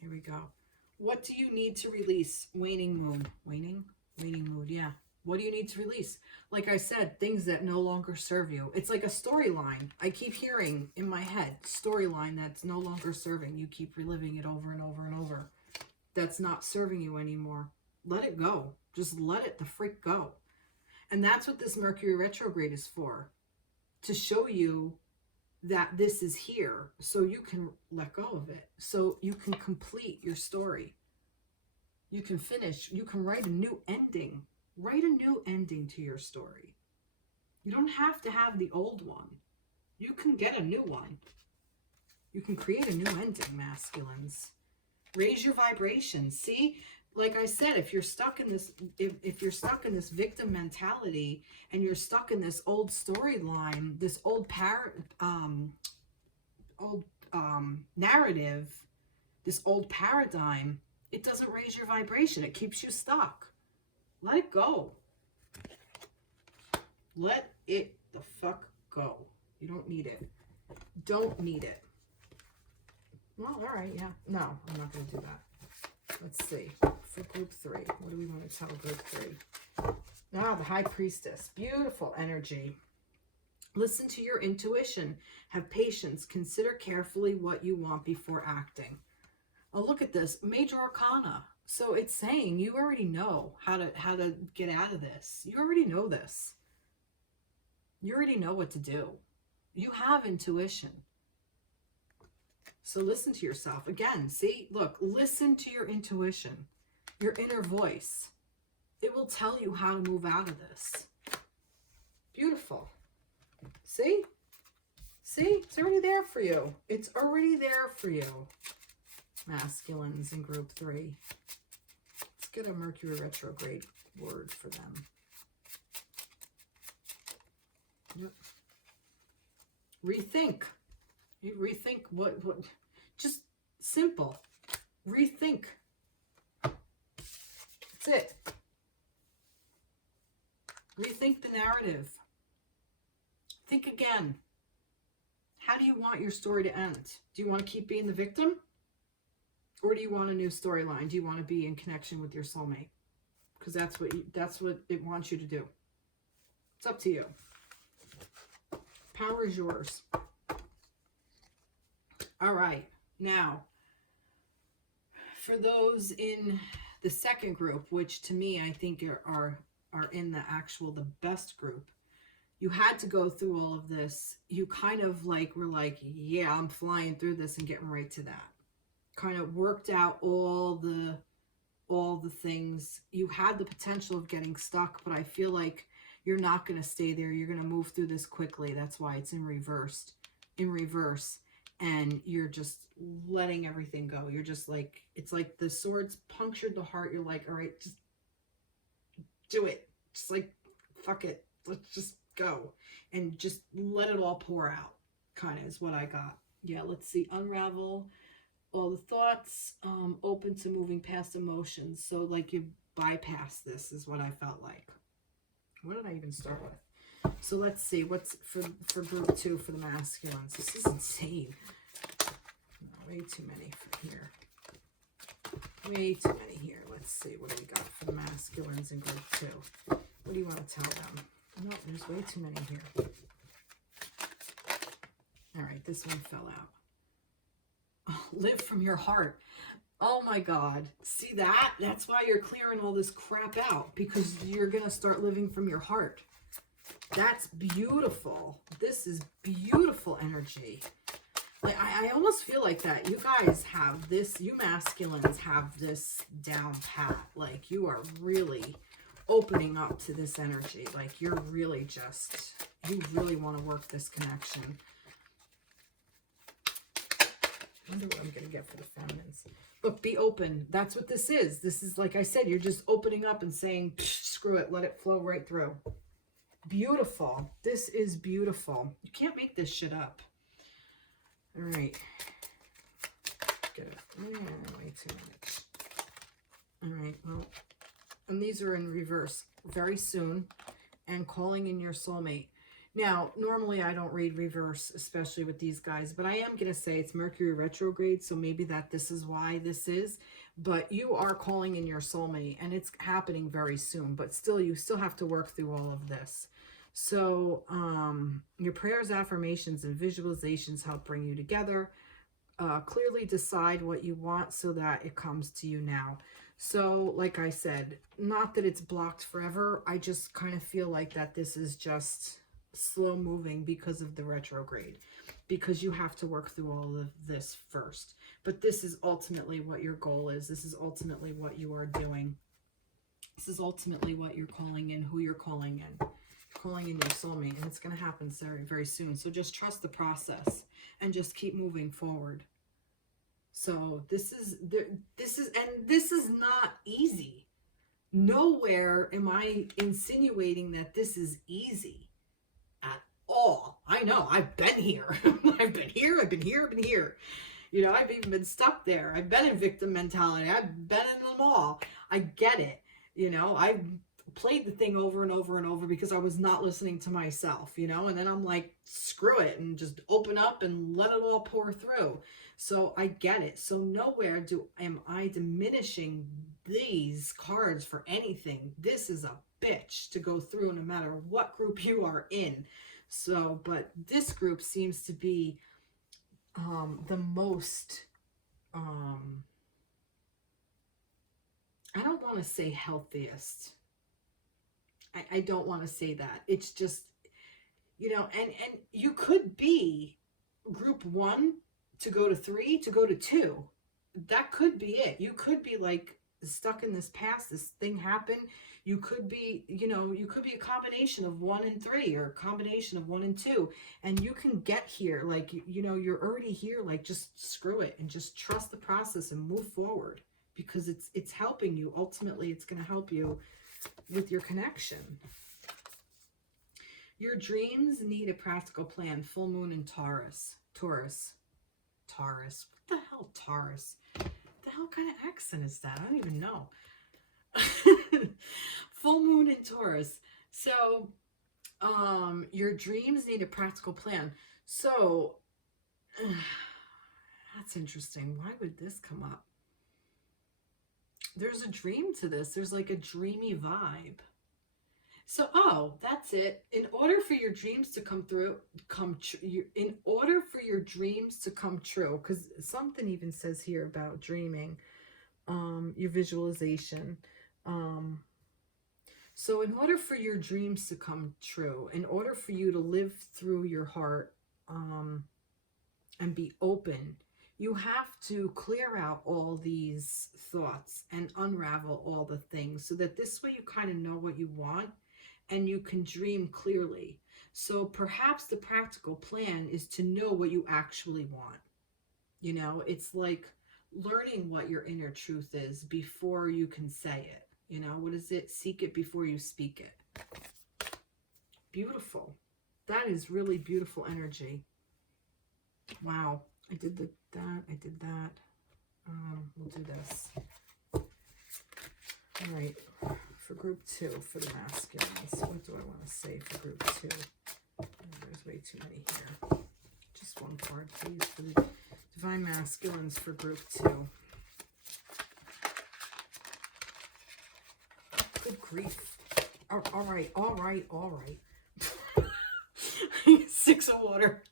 Here we go. What do you need to release? Waning moon. Waning? Waning mood, yeah. What do you need to release? Like I said, things that no longer serve you. It's like a storyline. I keep hearing in my head, storyline that's no longer serving. You keep reliving it over and over and over. That's not serving you anymore. Let it go. Just let it the freak go. And that's what this Mercury retrograde is for. To show you that this is here so you can let go of it. So you can complete your story. You can finish. You can write a new ending. Write a new ending to your story. You don't have to have the old one. You can get a new one. You can create a new ending, masculines. Raise your vibration. See, like I said, if you're stuck in this, if you're stuck in this victim mentality and you're stuck in this old storyline, this old narrative, this old paradigm, it doesn't raise your vibration. It keeps you stuck. Let it go. Let it the fuck go. You don't need it. Don't need it. Well, all right, yeah. No, I'm not going to do that. Let's see. For group 3, what do we want to tell group 3? Now, the High Priestess. Beautiful energy. Listen to your intuition. Have patience. Consider carefully what you want before acting. Oh, look at this. Major Arcana. So it's saying you already know how to get out of this. You already know this. You already know what to do. You have intuition. So listen to yourself. Again, see, look, listen to your intuition, your inner voice. It will tell you how to move out of this. Beautiful. See? See? It's already there for you. It's already there for you. Masculines in group 3. Let's get a Mercury retrograde word for them. Yep. Rethink. You rethink what just simple. Rethink. That's it. Rethink the narrative. Think again. How do you want your story to end? Do you want to keep being the victim? Or do you want a new storyline? Do you want to be in connection with your soulmate? Because that's what it wants you to do. It's up to you. Power is yours. All right. Now, for those in the second group, which to me I think are in the best group, you had to go through all of this. You kind of were like, yeah, I'm flying through this and getting right to that. Kind of worked out all the things. You had the potential of getting stuck, but I feel like you're not going to stay there. You're going to move through this quickly. That's why it's in reverse. And you're just letting everything go. You're just like, it's like the swords punctured the heart. You're like, all right, just do it. Just like, fuck it. Let's just go. And just let it all pour out, kind of is what I got. Yeah, let's see. Unravel all the thoughts, open to moving past emotions. So like you bypass this is what I felt like. What did I even start with? So let's see what's for group 2 for the masculines. This is insane. No, way too many for here. Way too many here. Let's see. What do we got for the masculines in group 2? What do you want to tell them? No, there's way too many here. All right, this one fell out. Oh, live from your heart. Oh my God. See that? That's why you're clearing all this crap out, because you're going to start living from your heart. That's beautiful. This is beautiful energy. Like I almost feel like that. You guys have this, you masculines have this down pat. Like you are really opening up to this energy. Like you're really you really want to work this connection. I wonder what I'm going to get for the feminines. But be open. That's what this is. This is, like I said, you're just opening up and saying, screw it, let it flow right through. Beautiful. This is beautiful. You can't make this shit up. All right. Get it. Way too much. All right. Well, and these are in reverse. Very soon. And calling in your soulmate. Now, normally I don't read reverse, especially with these guys, but I am going to say it's Mercury retrograde, so maybe this is why this is. but you are calling in your soulmate, and it's happening very soon. But still, you still have to work through all of this. So your prayers, affirmations, and visualizations help bring you together. Clearly decide what you want so that it comes to you now. So like I said, not that it's blocked forever. I just kind of feel like that this is just slow moving because of the retrograde, because you have to work through all of this first. But this is ultimately what your goal is. This is ultimately what you are doing. This is ultimately what you're calling in, who you're calling in. Calling in your soulmate, and it's going to happen very, very soon. So just trust the process and just keep moving forward. So this is not easy. Nowhere am I insinuating that this is easy at all. I know, I've been here. I've been here, I've been here, I've been here. You know, I've even been stuck there. I've been in victim mentality. I've been in them all. I get it. You know, I've played the thing over and over and over because I was not listening to myself, you know, and then I'm like, screw it, and just open up and let it all pour through. So I get it. So nowhere am I diminishing these cards for anything. This is a bitch to go through no matter what group you are in. So, but this group seems to be the most, I don't want to say healthiest. I don't want to say that. It's just, you know, and you could be group 1 to go to 3 to go to 2. That could be it. You could be like stuck in this past, this thing happened. You could be, you know, you could be a combination of 1 and 3 or a combination of 1 and 2. And you can get here, like, you know, you're already here. Like, just screw it and just trust the process and move forward, because it's helping you. Ultimately, it's going to help you with your connection. Your dreams need a practical plan. Full moon in Taurus. Taurus. What the hell, Taurus? What the hell kind of accent is that? I don't even know. Full moon in Taurus. So, your dreams need a practical plan. So, that's interesting. Why would this come up? There's a dream to this. There's like a dreamy vibe. So, oh, that's it. In order for your dreams to come true, because something even says here about dreaming, your visualization. So in order for your dreams to come true, in order for you to live through your heart, and be open, you have to clear out all these thoughts and unravel all the things, so that this way you kind of know what you want and you can dream clearly. So perhaps the practical plan is to know what you actually want. You know, it's like learning what your inner truth is before you can say it. You know, what is it? Seek it before you speak it. Beautiful. That is really beautiful energy. Wow. I did that. I did that. We'll do this. All right. For group 2, for the masculines, what do I want to say for group 2? Oh, there's way too many here. Just one card, please, for the divine masculines for group 2. Good grief. All right. 6 of water.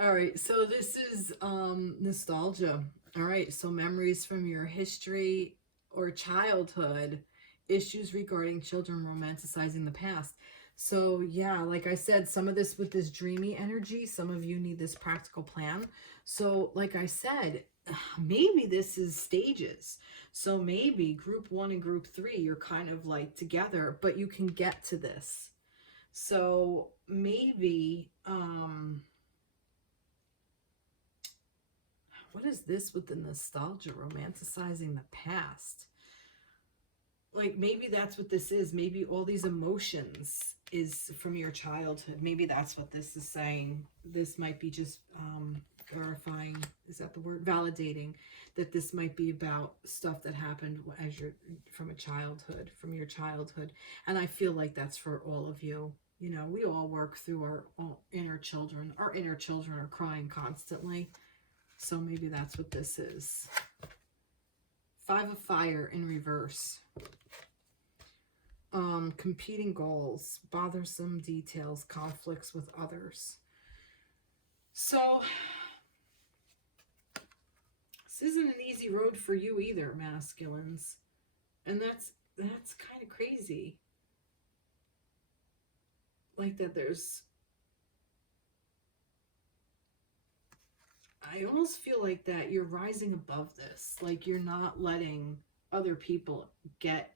All right, so this is nostalgia. All right, so memories from your history or childhood, issues regarding children romanticizing the past. So yeah, like I said, some of this with this dreamy energy, some of you need this practical plan. So like I said, maybe this is stages. So maybe group 1 and group 3, you're kind of like together, but you can get to this. So maybe, what is this with the nostalgia, romanticizing the past? Like, maybe that's what this is. Maybe all these emotions is from your childhood. Maybe that's what this is saying. This might be just verifying, is that the word? Validating that this might be about stuff that happened as you're from your childhood. And I feel like that's for all of you. You know, we all work through our inner children. Our inner children are crying constantly. So maybe that's what this is. 5 of Fire in reverse. Competing goals, bothersome details, conflicts with others. So this isn't an easy road for you either, masculines. And that's kind of crazy. Like that I almost feel like that you're rising above this. Like you're not letting other people get,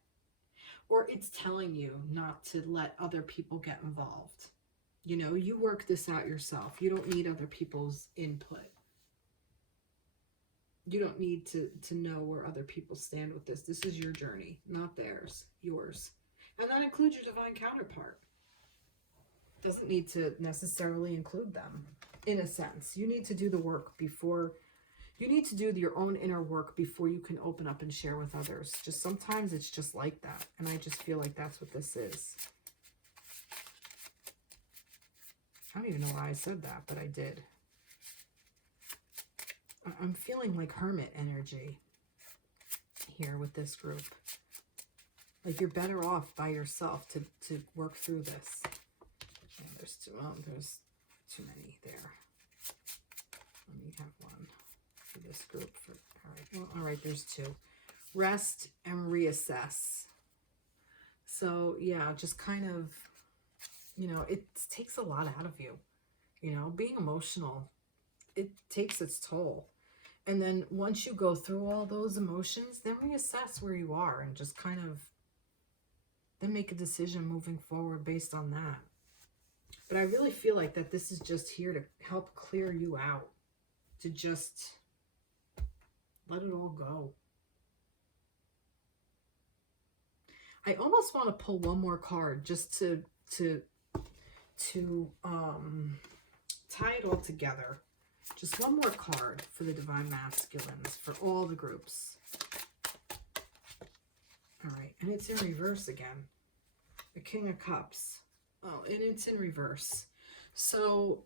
or it's telling you not to let other people get involved. You know, you work this out yourself. You don't need other people's input. You don't need to know where other people stand with this. This is your journey, not theirs, yours. And that includes your divine counterpart. Doesn't need to necessarily include them, in a sense. You need to do the work before, you need to do your own inner work before you can open up and share with others. Just sometimes it's just like that. And I just feel like that's what this is. I don't even know why I said that, but I did. I'm feeling like hermit energy here with this group. Like you're better off by yourself to work through this. And there's too many there. Let me have one for this group. All right, there's 2. Rest and reassess. So yeah, just kind of, you know, it takes a lot out of you. You know, being emotional, it takes its toll. And then once you go through all those emotions, then reassess where you are and just kind of then make a decision moving forward based on that. But I really feel like that this is just here to help clear you out, to just let it all go. I almost want to pull one more card just to tie it all together. Just one more card for the Divine Masculines, for all the groups. All right, and it's in reverse again. The King of Cups. Oh, and it's in reverse. So,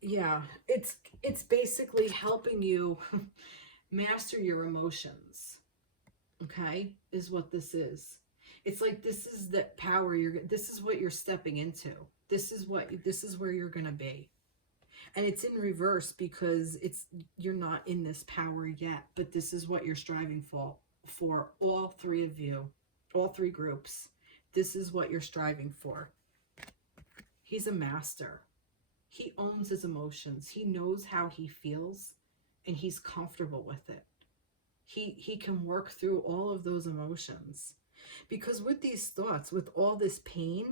yeah, it's basically helping you master your emotions. Okay, is what this is. It's like this is the power this is what you're stepping into. This is where you're going to be. And it's in reverse because you're not in this power yet, but this is what you're striving for all 3 of you, all 3 groups. This is what you're striving for. He's a master. He owns his emotions. He knows how he feels, and he's comfortable with it. He can work through all of those emotions. Because with these thoughts, with all this pain,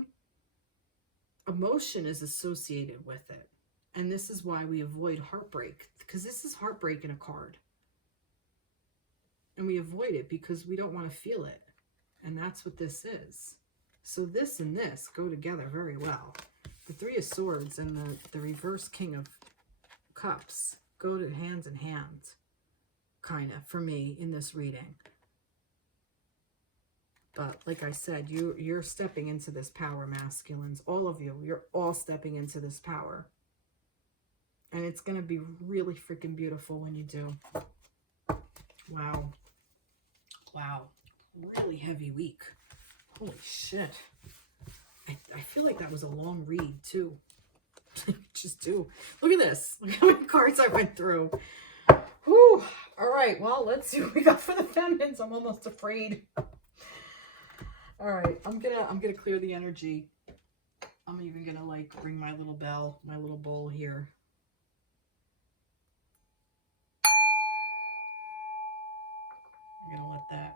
emotion is associated with it. And this is why we avoid heartbreak, because this is heartbreak in a card. And we avoid it because we don't want to feel it. And that's what this is. So this and this go together very well. The 3 of Swords and the reverse King of Cups go to hand in hand, kind of, for me in this reading. But like I said, you're stepping into this power, masculines. All of you, you're all stepping into this power. And it's going to be really freaking beautiful when you do. Wow. Wow. Really heavy week. Holy shit. I feel like that was a long read, too. Just do. Look at this. Look how many cards I went through. Whew. All right. Well, let's see what we got for the feminines. I'm almost afraid. All right. I'm gonna clear the energy. I'm even gonna like ring my little bell, my little bowl here. I'm gonna let that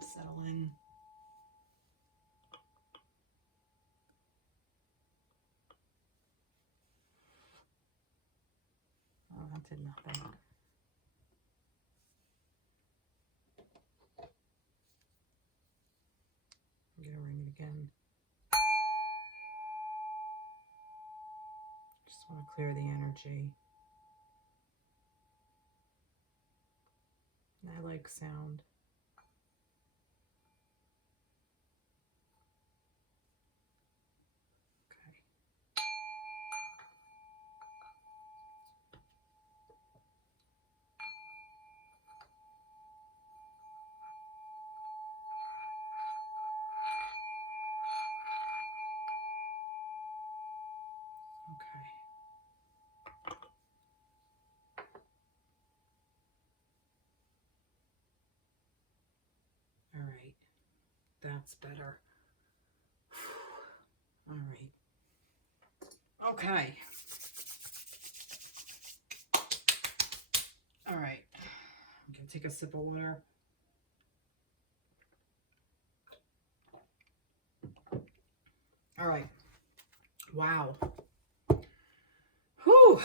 settle in. Oh, that did nothing. I'm gonna ring it again. Just want to clear the energy. I like sound. Okay. All right. That's better. All right. Okay. All right. I'm going to take a sip of water. All right. Wow. Whew.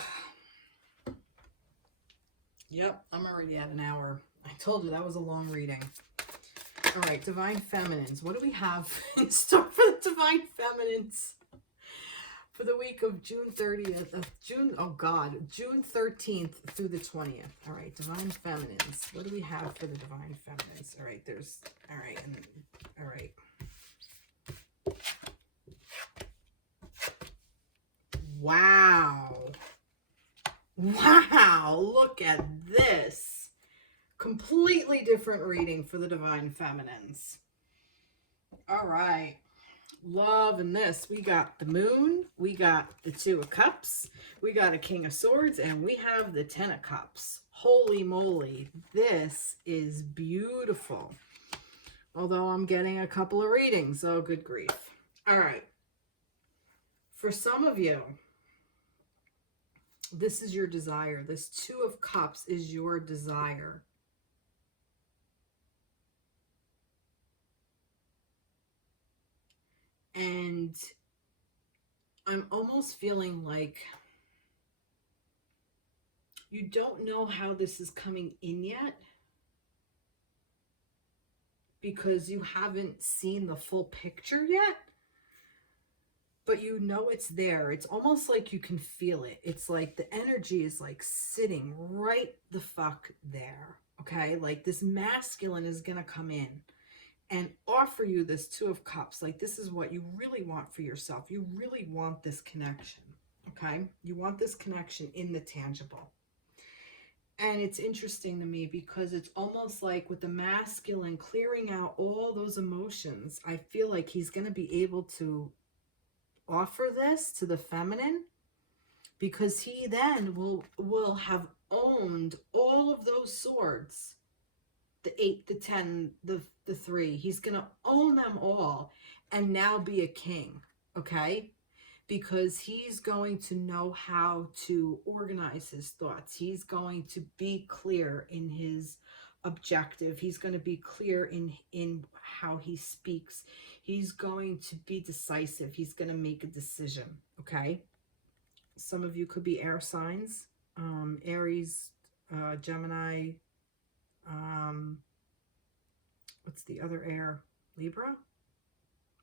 Yep, I'm already at an hour. I told you that was a long reading. All right, Divine Feminines. What do we have in store for the Divine Feminines? For the week of June 30th, June 13th through the 20th. All right, Divine Feminines. What do we have for the Divine Feminines? All right, all right. Wow. Wow, look at this. Completely different reading for the Divine Feminines. All right. Loving this. We got the Moon, we got the Two of Cups, we got a King of Swords, and we have the Ten of Cups. Holy moly, this is beautiful. Although I'm getting a couple of readings, oh good grief. All right. For some of you, this is your desire. This Two of Cups is your desire. And I'm almost feeling like you don't know how this is coming in yet because you haven't seen the full picture yet, but you know it's there. It's almost like you can feel it. It's like the energy is like sitting right the fuck there, okay? Like this masculine is going to come in and offer you this Two of Cups. Like this is what you really want for yourself. You really want this connection, okay? You want this connection in the tangible. And it's interesting to me because it's almost like with the masculine clearing out all those emotions, I feel like he's going to be able to offer this to the feminine because he then will have owned all of those swords. The 8, the 10, the 3. He's going to own them all and now be a king, okay? Because he's going to know how to organize his thoughts. He's going to be clear in his objective. He's going to be clear in how he speaks. He's going to be decisive. He's going to make a decision, okay? Some of you could be air signs, Aries, Gemini, what's the other air? Libra?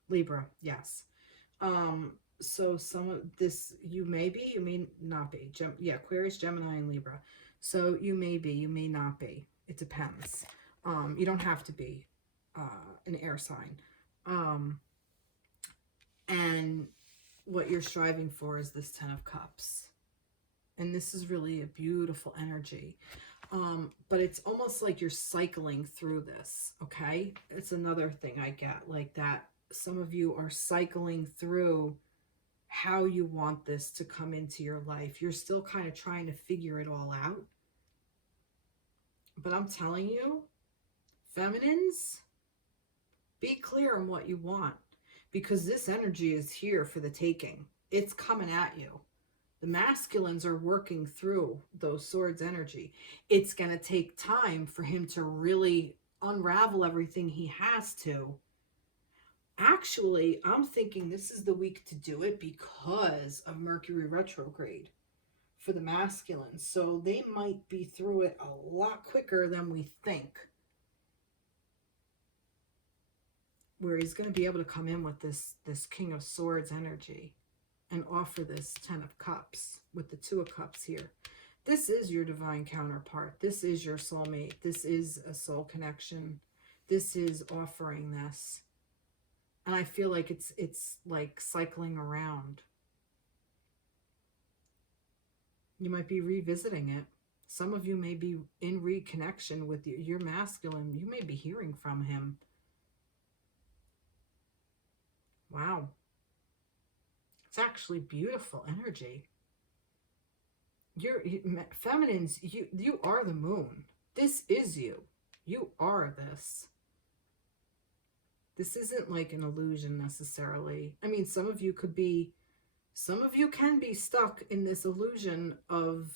Libra, yes. So some of this, you may be, you may not be. Aquarius, Gemini, and Libra. So you may be, you may not be. It depends. You don't have to be an air sign. And what you're striving for is this Ten of Cups. And this is really a beautiful energy. But it's almost like you're cycling through this, okay? It's another thing I get, like that some of you are cycling through how you want this to come into your life. You're still kind of trying to figure it all out. But I'm telling you, feminines, be clear on what you want because this energy is here for the taking. It's coming at you. The masculines are working through those swords energy. It's going to take time for him to really unravel everything he has to. Actually, I'm thinking this is the week to do it because of Mercury retrograde for the masculine. So they might be through it a lot quicker than we think. Where he's going to be able to come in with this King of Swords energy and offer this Ten of Cups with the Two of Cups here. This is your divine counterpart. This is your soulmate. This is a soul connection. This is offering this. And I feel like it's like cycling around. You might be revisiting it. Some of you may be in reconnection with your masculine. You may be hearing from him. Wow. It's actually beautiful energy. Feminines, you are the moon. This is you. You are this. This isn't like an illusion necessarily. I mean, some of you can be stuck in this illusion of,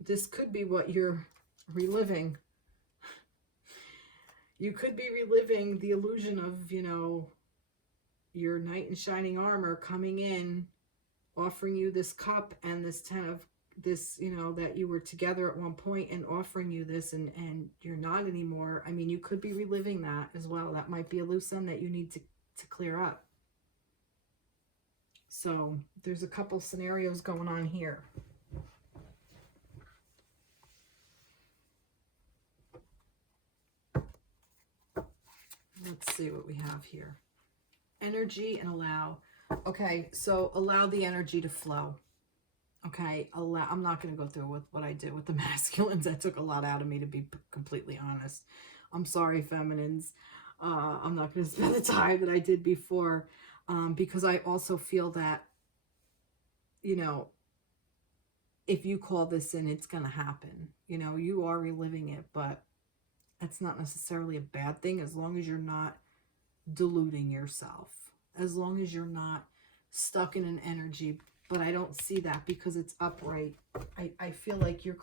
this could be what you're reliving. You could be reliving the illusion of, your knight in shining armor coming in, offering you this cup and this that you were together at one point and offering you this, and you're not anymore. I mean, you could be reliving that as well. That might be a loose end that you need to clear up. So there's a couple scenarios going on here. Let's see what we have here. Energy and allow. Okay, so allow the energy to flow. Okay, I'm not going to go through with what I did with the masculines. That took a lot out of me, to be completely honest. I'm sorry, feminines. I'm not going to spend the time that I did before, because I also feel that, if you call this in, it's going to happen. You are reliving it, but it's not necessarily a bad thing as long as you're not deluding yourself, as long as you're not stuck in an energy. But I don't see that because it's upright. I feel like you're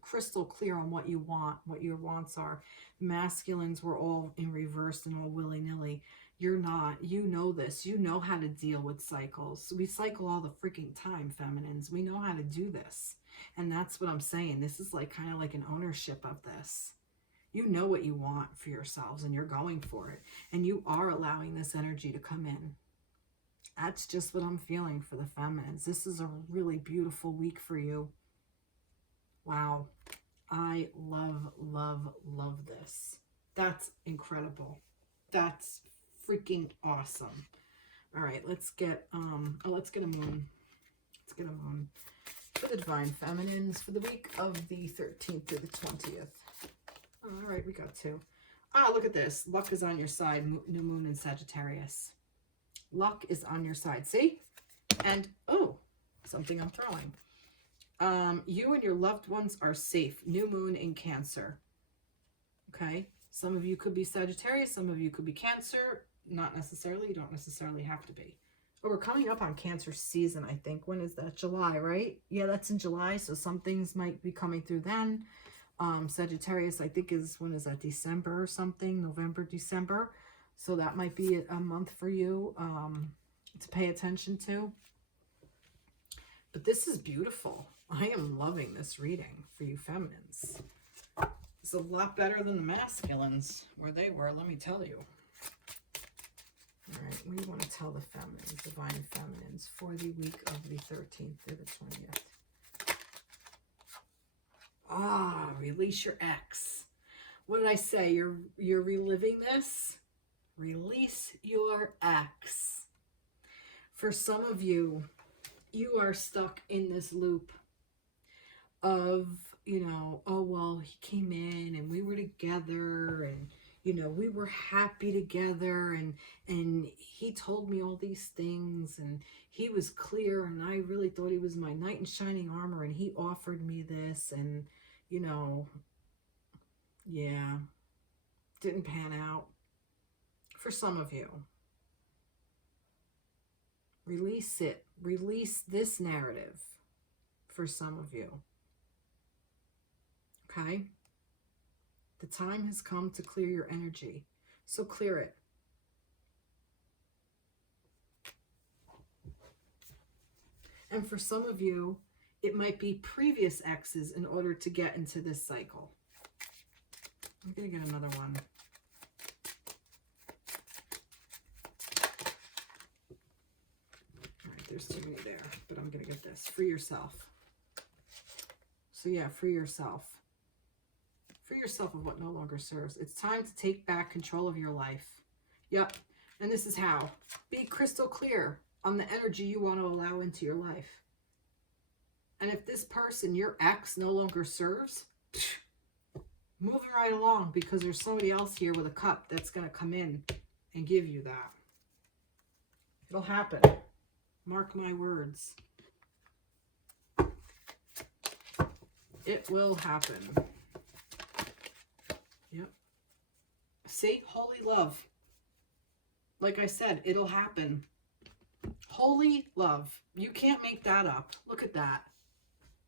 crystal clear on what you want, what your wants are. Masculines were all in reverse and all willy-nilly. You're not. You know this. You know how to deal with cycles. We cycle all the freaking time, feminines. We know how to do this. And that's what I'm saying. This is like kind of like an ownership of this. You know what you want for yourselves and you're going for it. And you are allowing this energy to come in. That's just what I'm feeling for the feminines. This is a really beautiful week for you. Wow. I love, love, love this. That's incredible. That's freaking awesome. All right, let's get a moon. Let's get a moon for the divine feminines for the week of the 13th to the 20th. All right, we got two. Look at this. Luck is on your side. New moon in Sagittarius. Luck is on your side. See? And, something I'm throwing. You and your loved ones are safe. New moon in Cancer. Okay? Some of you could be Sagittarius. Some of you could be Cancer. Not necessarily. You don't necessarily have to be. Oh, we're coming up on Cancer season, I think. When is that? July, right? Yeah, that's in July. So some things might be coming through then. Sagittarius, I think when is that? December or something? November, December. So that might be a month for you to pay attention to. But this is beautiful. I am loving this reading for you feminines. It's a lot better than the masculines where they were, let me tell you. All right, we want to tell the feminines, divine feminines, for the week of the 13th through the 20th. Release your ex. What did I say? You're reliving this? Release your ex. For some of you, you are stuck in this loop of, oh, well, he came in and we were together and, we were happy together and he told me all these things and he was clear and I really thought he was my knight in shining armor and he offered me this and, yeah, didn't pan out. For some of you, release it. Release this narrative for some of you. Okay? The time has come to clear your energy. So clear it. And for some of you, it might be previous exes in order to get into this cycle. I'm going to get another one. All right, there's too many there, but I'm going to get this. Free yourself. So yeah, free yourself. Free yourself of what no longer serves. It's time to take back control of your life. Yep. And this is how. Be crystal clear on the energy you want to allow into your life. And if this person, your ex, no longer serves, moving right along, because there's somebody else here with a cup that's going to come in and give you that. It'll happen. Mark my words. It will happen. Yep. See? Holy love. Like I said, it'll happen. Holy love. You can't make that up. Look at that.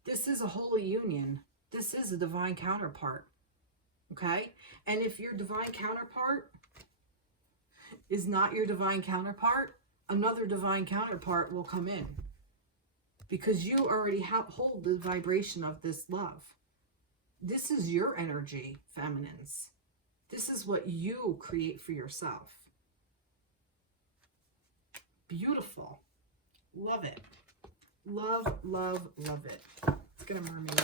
This is a holy union. This is a divine counterpart. Okay? And if your divine counterpart is not your divine counterpart, another divine counterpart will come in. Because you already hold the vibration of this love. This is your energy, feminines. This is what you create for yourself. Beautiful. Love it. Love, love, love it. Let's get a mermaid.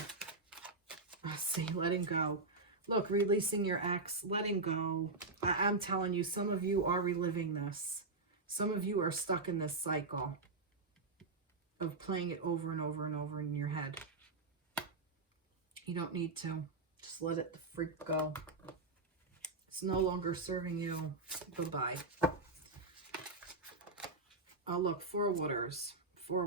See, letting go. Look, releasing your ex, letting go. I'm telling you, some of you are reliving this. Some of you are stuck in this cycle of playing it over and over and over in your head. You don't need to. Just let it the freak go. It's no longer serving you. Bye-bye. Oh, look, 4 waters. 4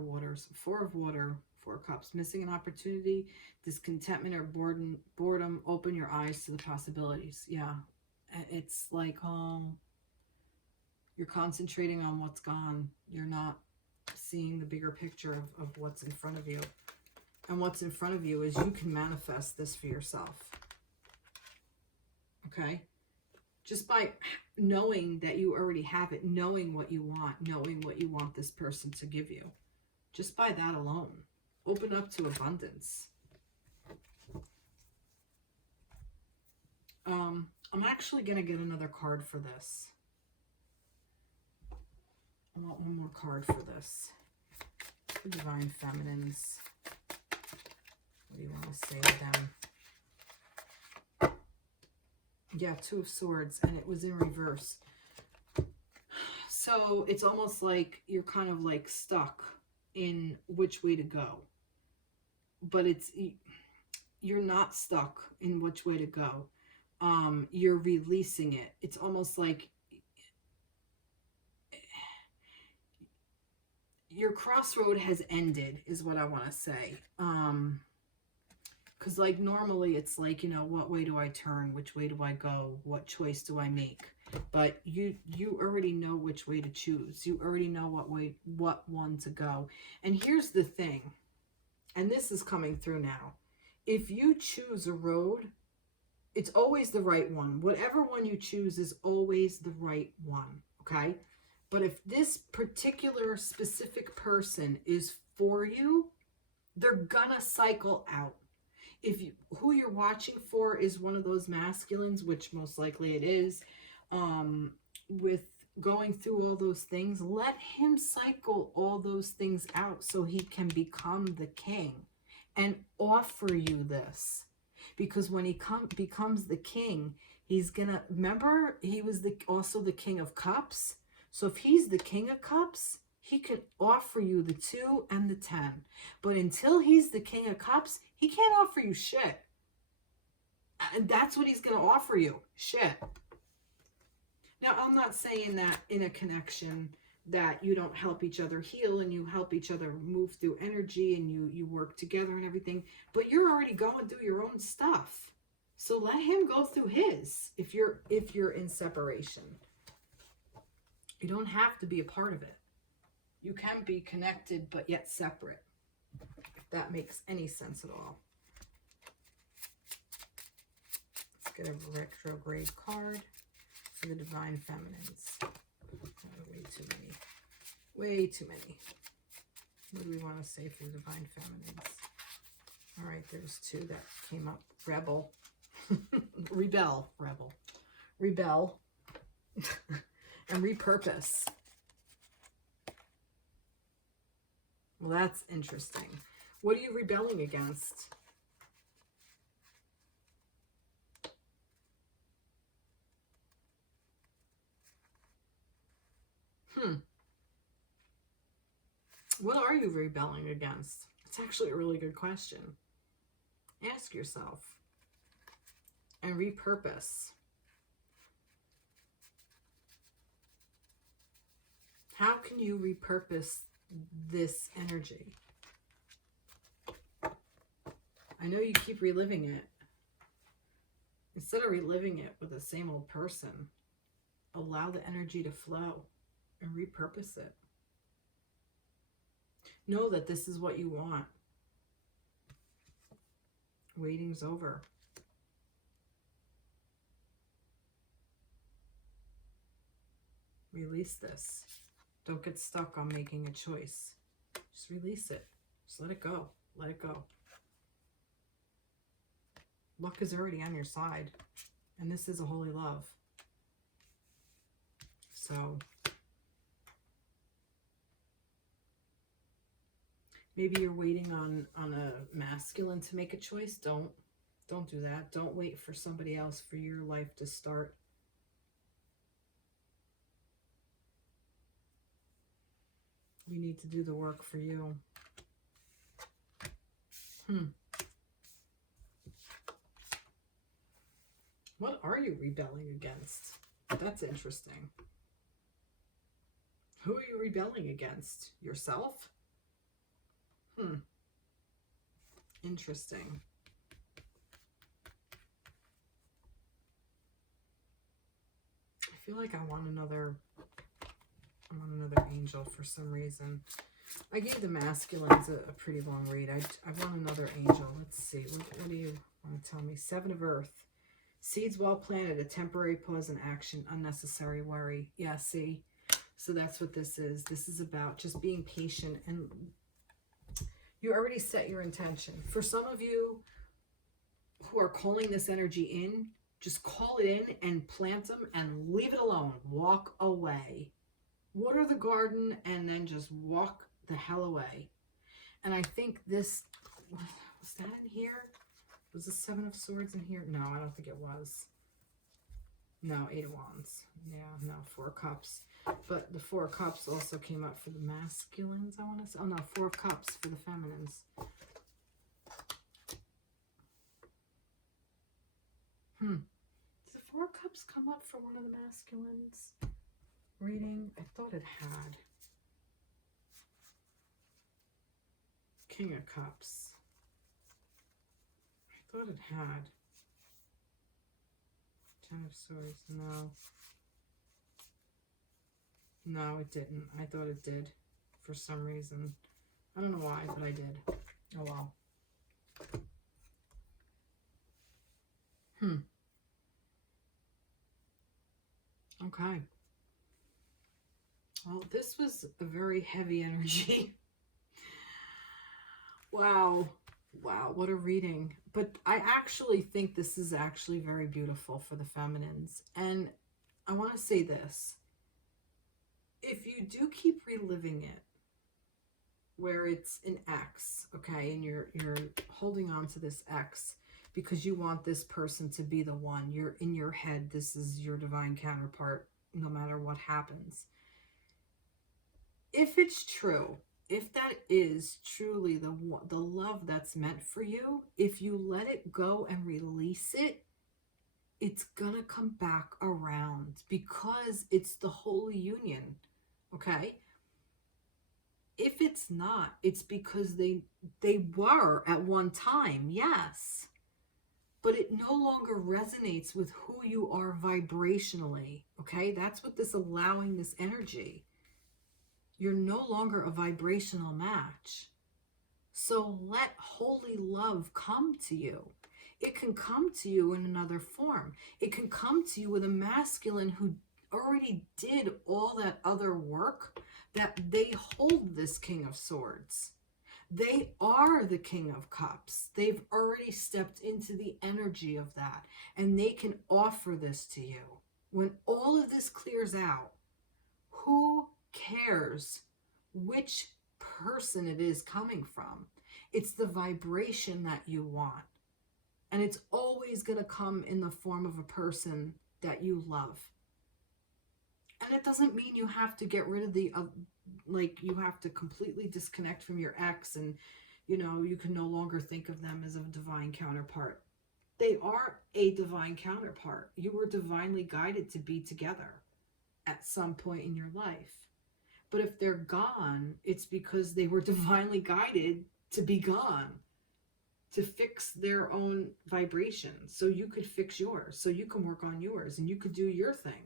waters. 4 of water. 4 cups. Missing an opportunity, discontentment, or boredom. Open your eyes to the possibilities. Yeah. It's like, you're concentrating on what's gone. You're not seeing the bigger picture of what's in front of you. And what's in front of you is you can manifest this for yourself. Okay? Just by knowing that you already have it, knowing what you want this person to give you. Just by that alone. Open up to abundance. I'm actually going to get another card for this. I want one more card for this. For Divine Feminines. What do you want to say to them? Yeah, 2 of Swords, and it was in reverse. So it's almost like you're kind of like stuck in which way to go. But you're not stuck in which way to go. You're releasing it. It's almost like your crossroad has ended, is what I want to say. Because like normally it's like, you know, what way do I turn? Which way do I go? What choice do I make? But you already know which way to choose. You already know what one to go. And here's the thing, and this is coming through now. If you choose a road, it's always the right one. Whatever one you choose is always the right one, okay? But if this particular specific person is for you, they're gonna cycle out. If who you're watching for is one of those masculines, which most likely it is, with going through all those things, let him cycle all those things out so he can become the king and offer you this. Because when he becomes the king, he's gonna, remember, he was also the King of Cups. So if he's the King of Cups, he can offer you the 2 and the 10. But until he's the King of Cups, he can't offer you shit. And that's what he's going to offer you. Shit. Now, I'm not saying that in a connection that you don't help each other heal and you help each other move through energy and you work together and everything. But you're already going through your own stuff. So let him go through his if you're in separation. You don't have to be a part of it. You can be connected, but yet separate. If that makes any sense at all. Let's get a retrograde card for the Divine Feminines. Way too many. Way too many. What do we want to say for the Divine Feminines? All right, there's 2 that came up. Rebel. Rebel. Rebel. Rebel. And repurpose. Well, that's interesting. What are you rebelling against? What are you rebelling against? It's actually a really good question. Ask yourself. And repurpose. How can you repurpose this energy? I know you keep reliving it. Instead of reliving it with the same old person, allow the energy to flow and repurpose it. Know that this is what you want. Waiting's over. Release this. Don't get stuck on making a choice. Just release it. Just let it go. Let it go. Luck is already on your side. And this is a holy love. So maybe you're waiting on a masculine to make a choice. Don't do that. Don't wait for somebody else for your life to start. You need to do the work for you. What are you rebelling against? That's interesting. Who are you rebelling against? Yourself? Interesting. I feel like I want another angel for some reason. I gave the masculines a pretty long read. I want another angel. Let's see. What do you want to tell me? 7 of Earth. Seeds well planted, a temporary pause in action, unnecessary worry. Yeah, see? So that's what this is. This is about just being patient. And you already set your intention. For some of you who are calling this energy in, just call it in and plant them and leave it alone. Walk away. Water the garden and then just walk the hell away. And I think this, was that in here? Was the 7 of Swords in here? No, I don't think it was. No, 8 of Wands. Yeah, no, 4 of Cups. But the 4 of Cups also came up for the masculines, I want to say. Oh, no, 4 of Cups for the feminines. Did the 4 of Cups come up for one of the masculines? Reading? I thought it had. King of Cups. I thought it had. 10 of Swords. No. No, it didn't. I thought it did for some reason. I don't know why, but I did. Oh, well. Okay. Well, this was a very heavy energy. Wow. Wow, what a reading. But I actually think this is actually very beautiful for the feminines. And I want to say this. If you do keep reliving it, where it's an ex, okay, and you're holding on to this ex because you want this person to be the one, you're in your head, this is your divine counterpart, no matter what happens. If it's true, if that is truly the love that's meant for you, if you let it go and release it, it's gonna come back around because it's the holy union, okay? If it's not, it's because they were at one time, yes, but it no longer resonates with who you are vibrationally, okay? That's what this allowing this energy. You're no longer a vibrational match. So let holy love come to you. It can come to you in another form. It can come to you with a masculine who already did all that other work, that they hold this King of Swords. They are the King of Cups. They've already stepped into the energy of that, and they can offer this to you. When all of this clears out, who cares which person it is coming from? It's the vibration that you want. And it's always going to come in the form of a person that you love. And it doesn't mean you have to get rid of like you have to completely disconnect from your ex and, you know, you can no longer think of them as a divine counterpart. They are a divine counterpart. You were divinely guided to be together at some point in your life. But if they're gone, it's because they were divinely guided to be gone, to fix their own vibration. So you could fix yours, so you can work on yours, and you could do your thing.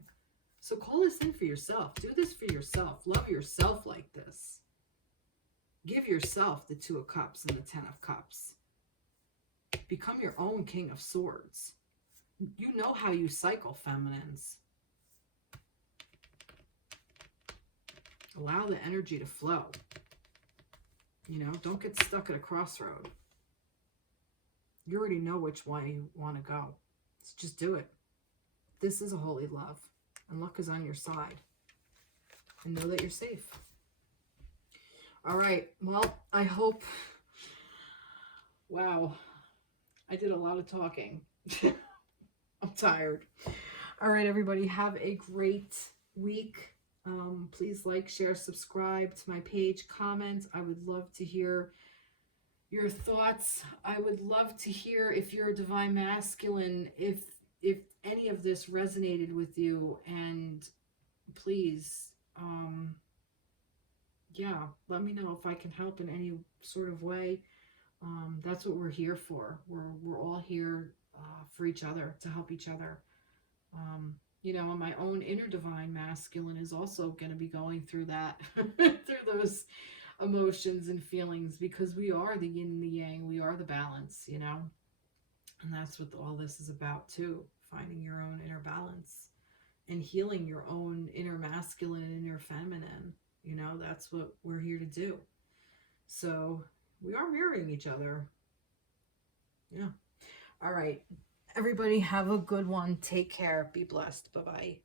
So call this in for yourself. Do this for yourself. Love yourself like this. Give yourself the Two of Cups and the Ten of Cups. Become your own King of Swords. You know how you cycle, feminines. Allow the energy to flow. You know, don't get stuck at a crossroad. You already know which way you want to go. So just do it. This is a holy love. And luck is on your side. And know that you're safe. All right. Well, I hope... Wow. I did a lot of talking. I'm tired. All right, everybody. Have a great week. Please like, share, subscribe to my page, comment. I would love to hear your thoughts. I would love to hear if you're a divine masculine, if any of this resonated with you, and please, yeah, let me know if I can help in any sort of way. That's what we're here for. We're all here for each other, to help each other. You know, and my own inner divine masculine is also going to be going through that, through those emotions and feelings, because we are the yin and the yang. We are the balance, you know, and that's what all this is about too. Finding your own inner balance and healing your own inner masculine and inner feminine. You know, that's what we're here to do. So we are mirroring each other. Yeah. All right. Everybody have a good one. Take care. Be blessed. Bye-bye.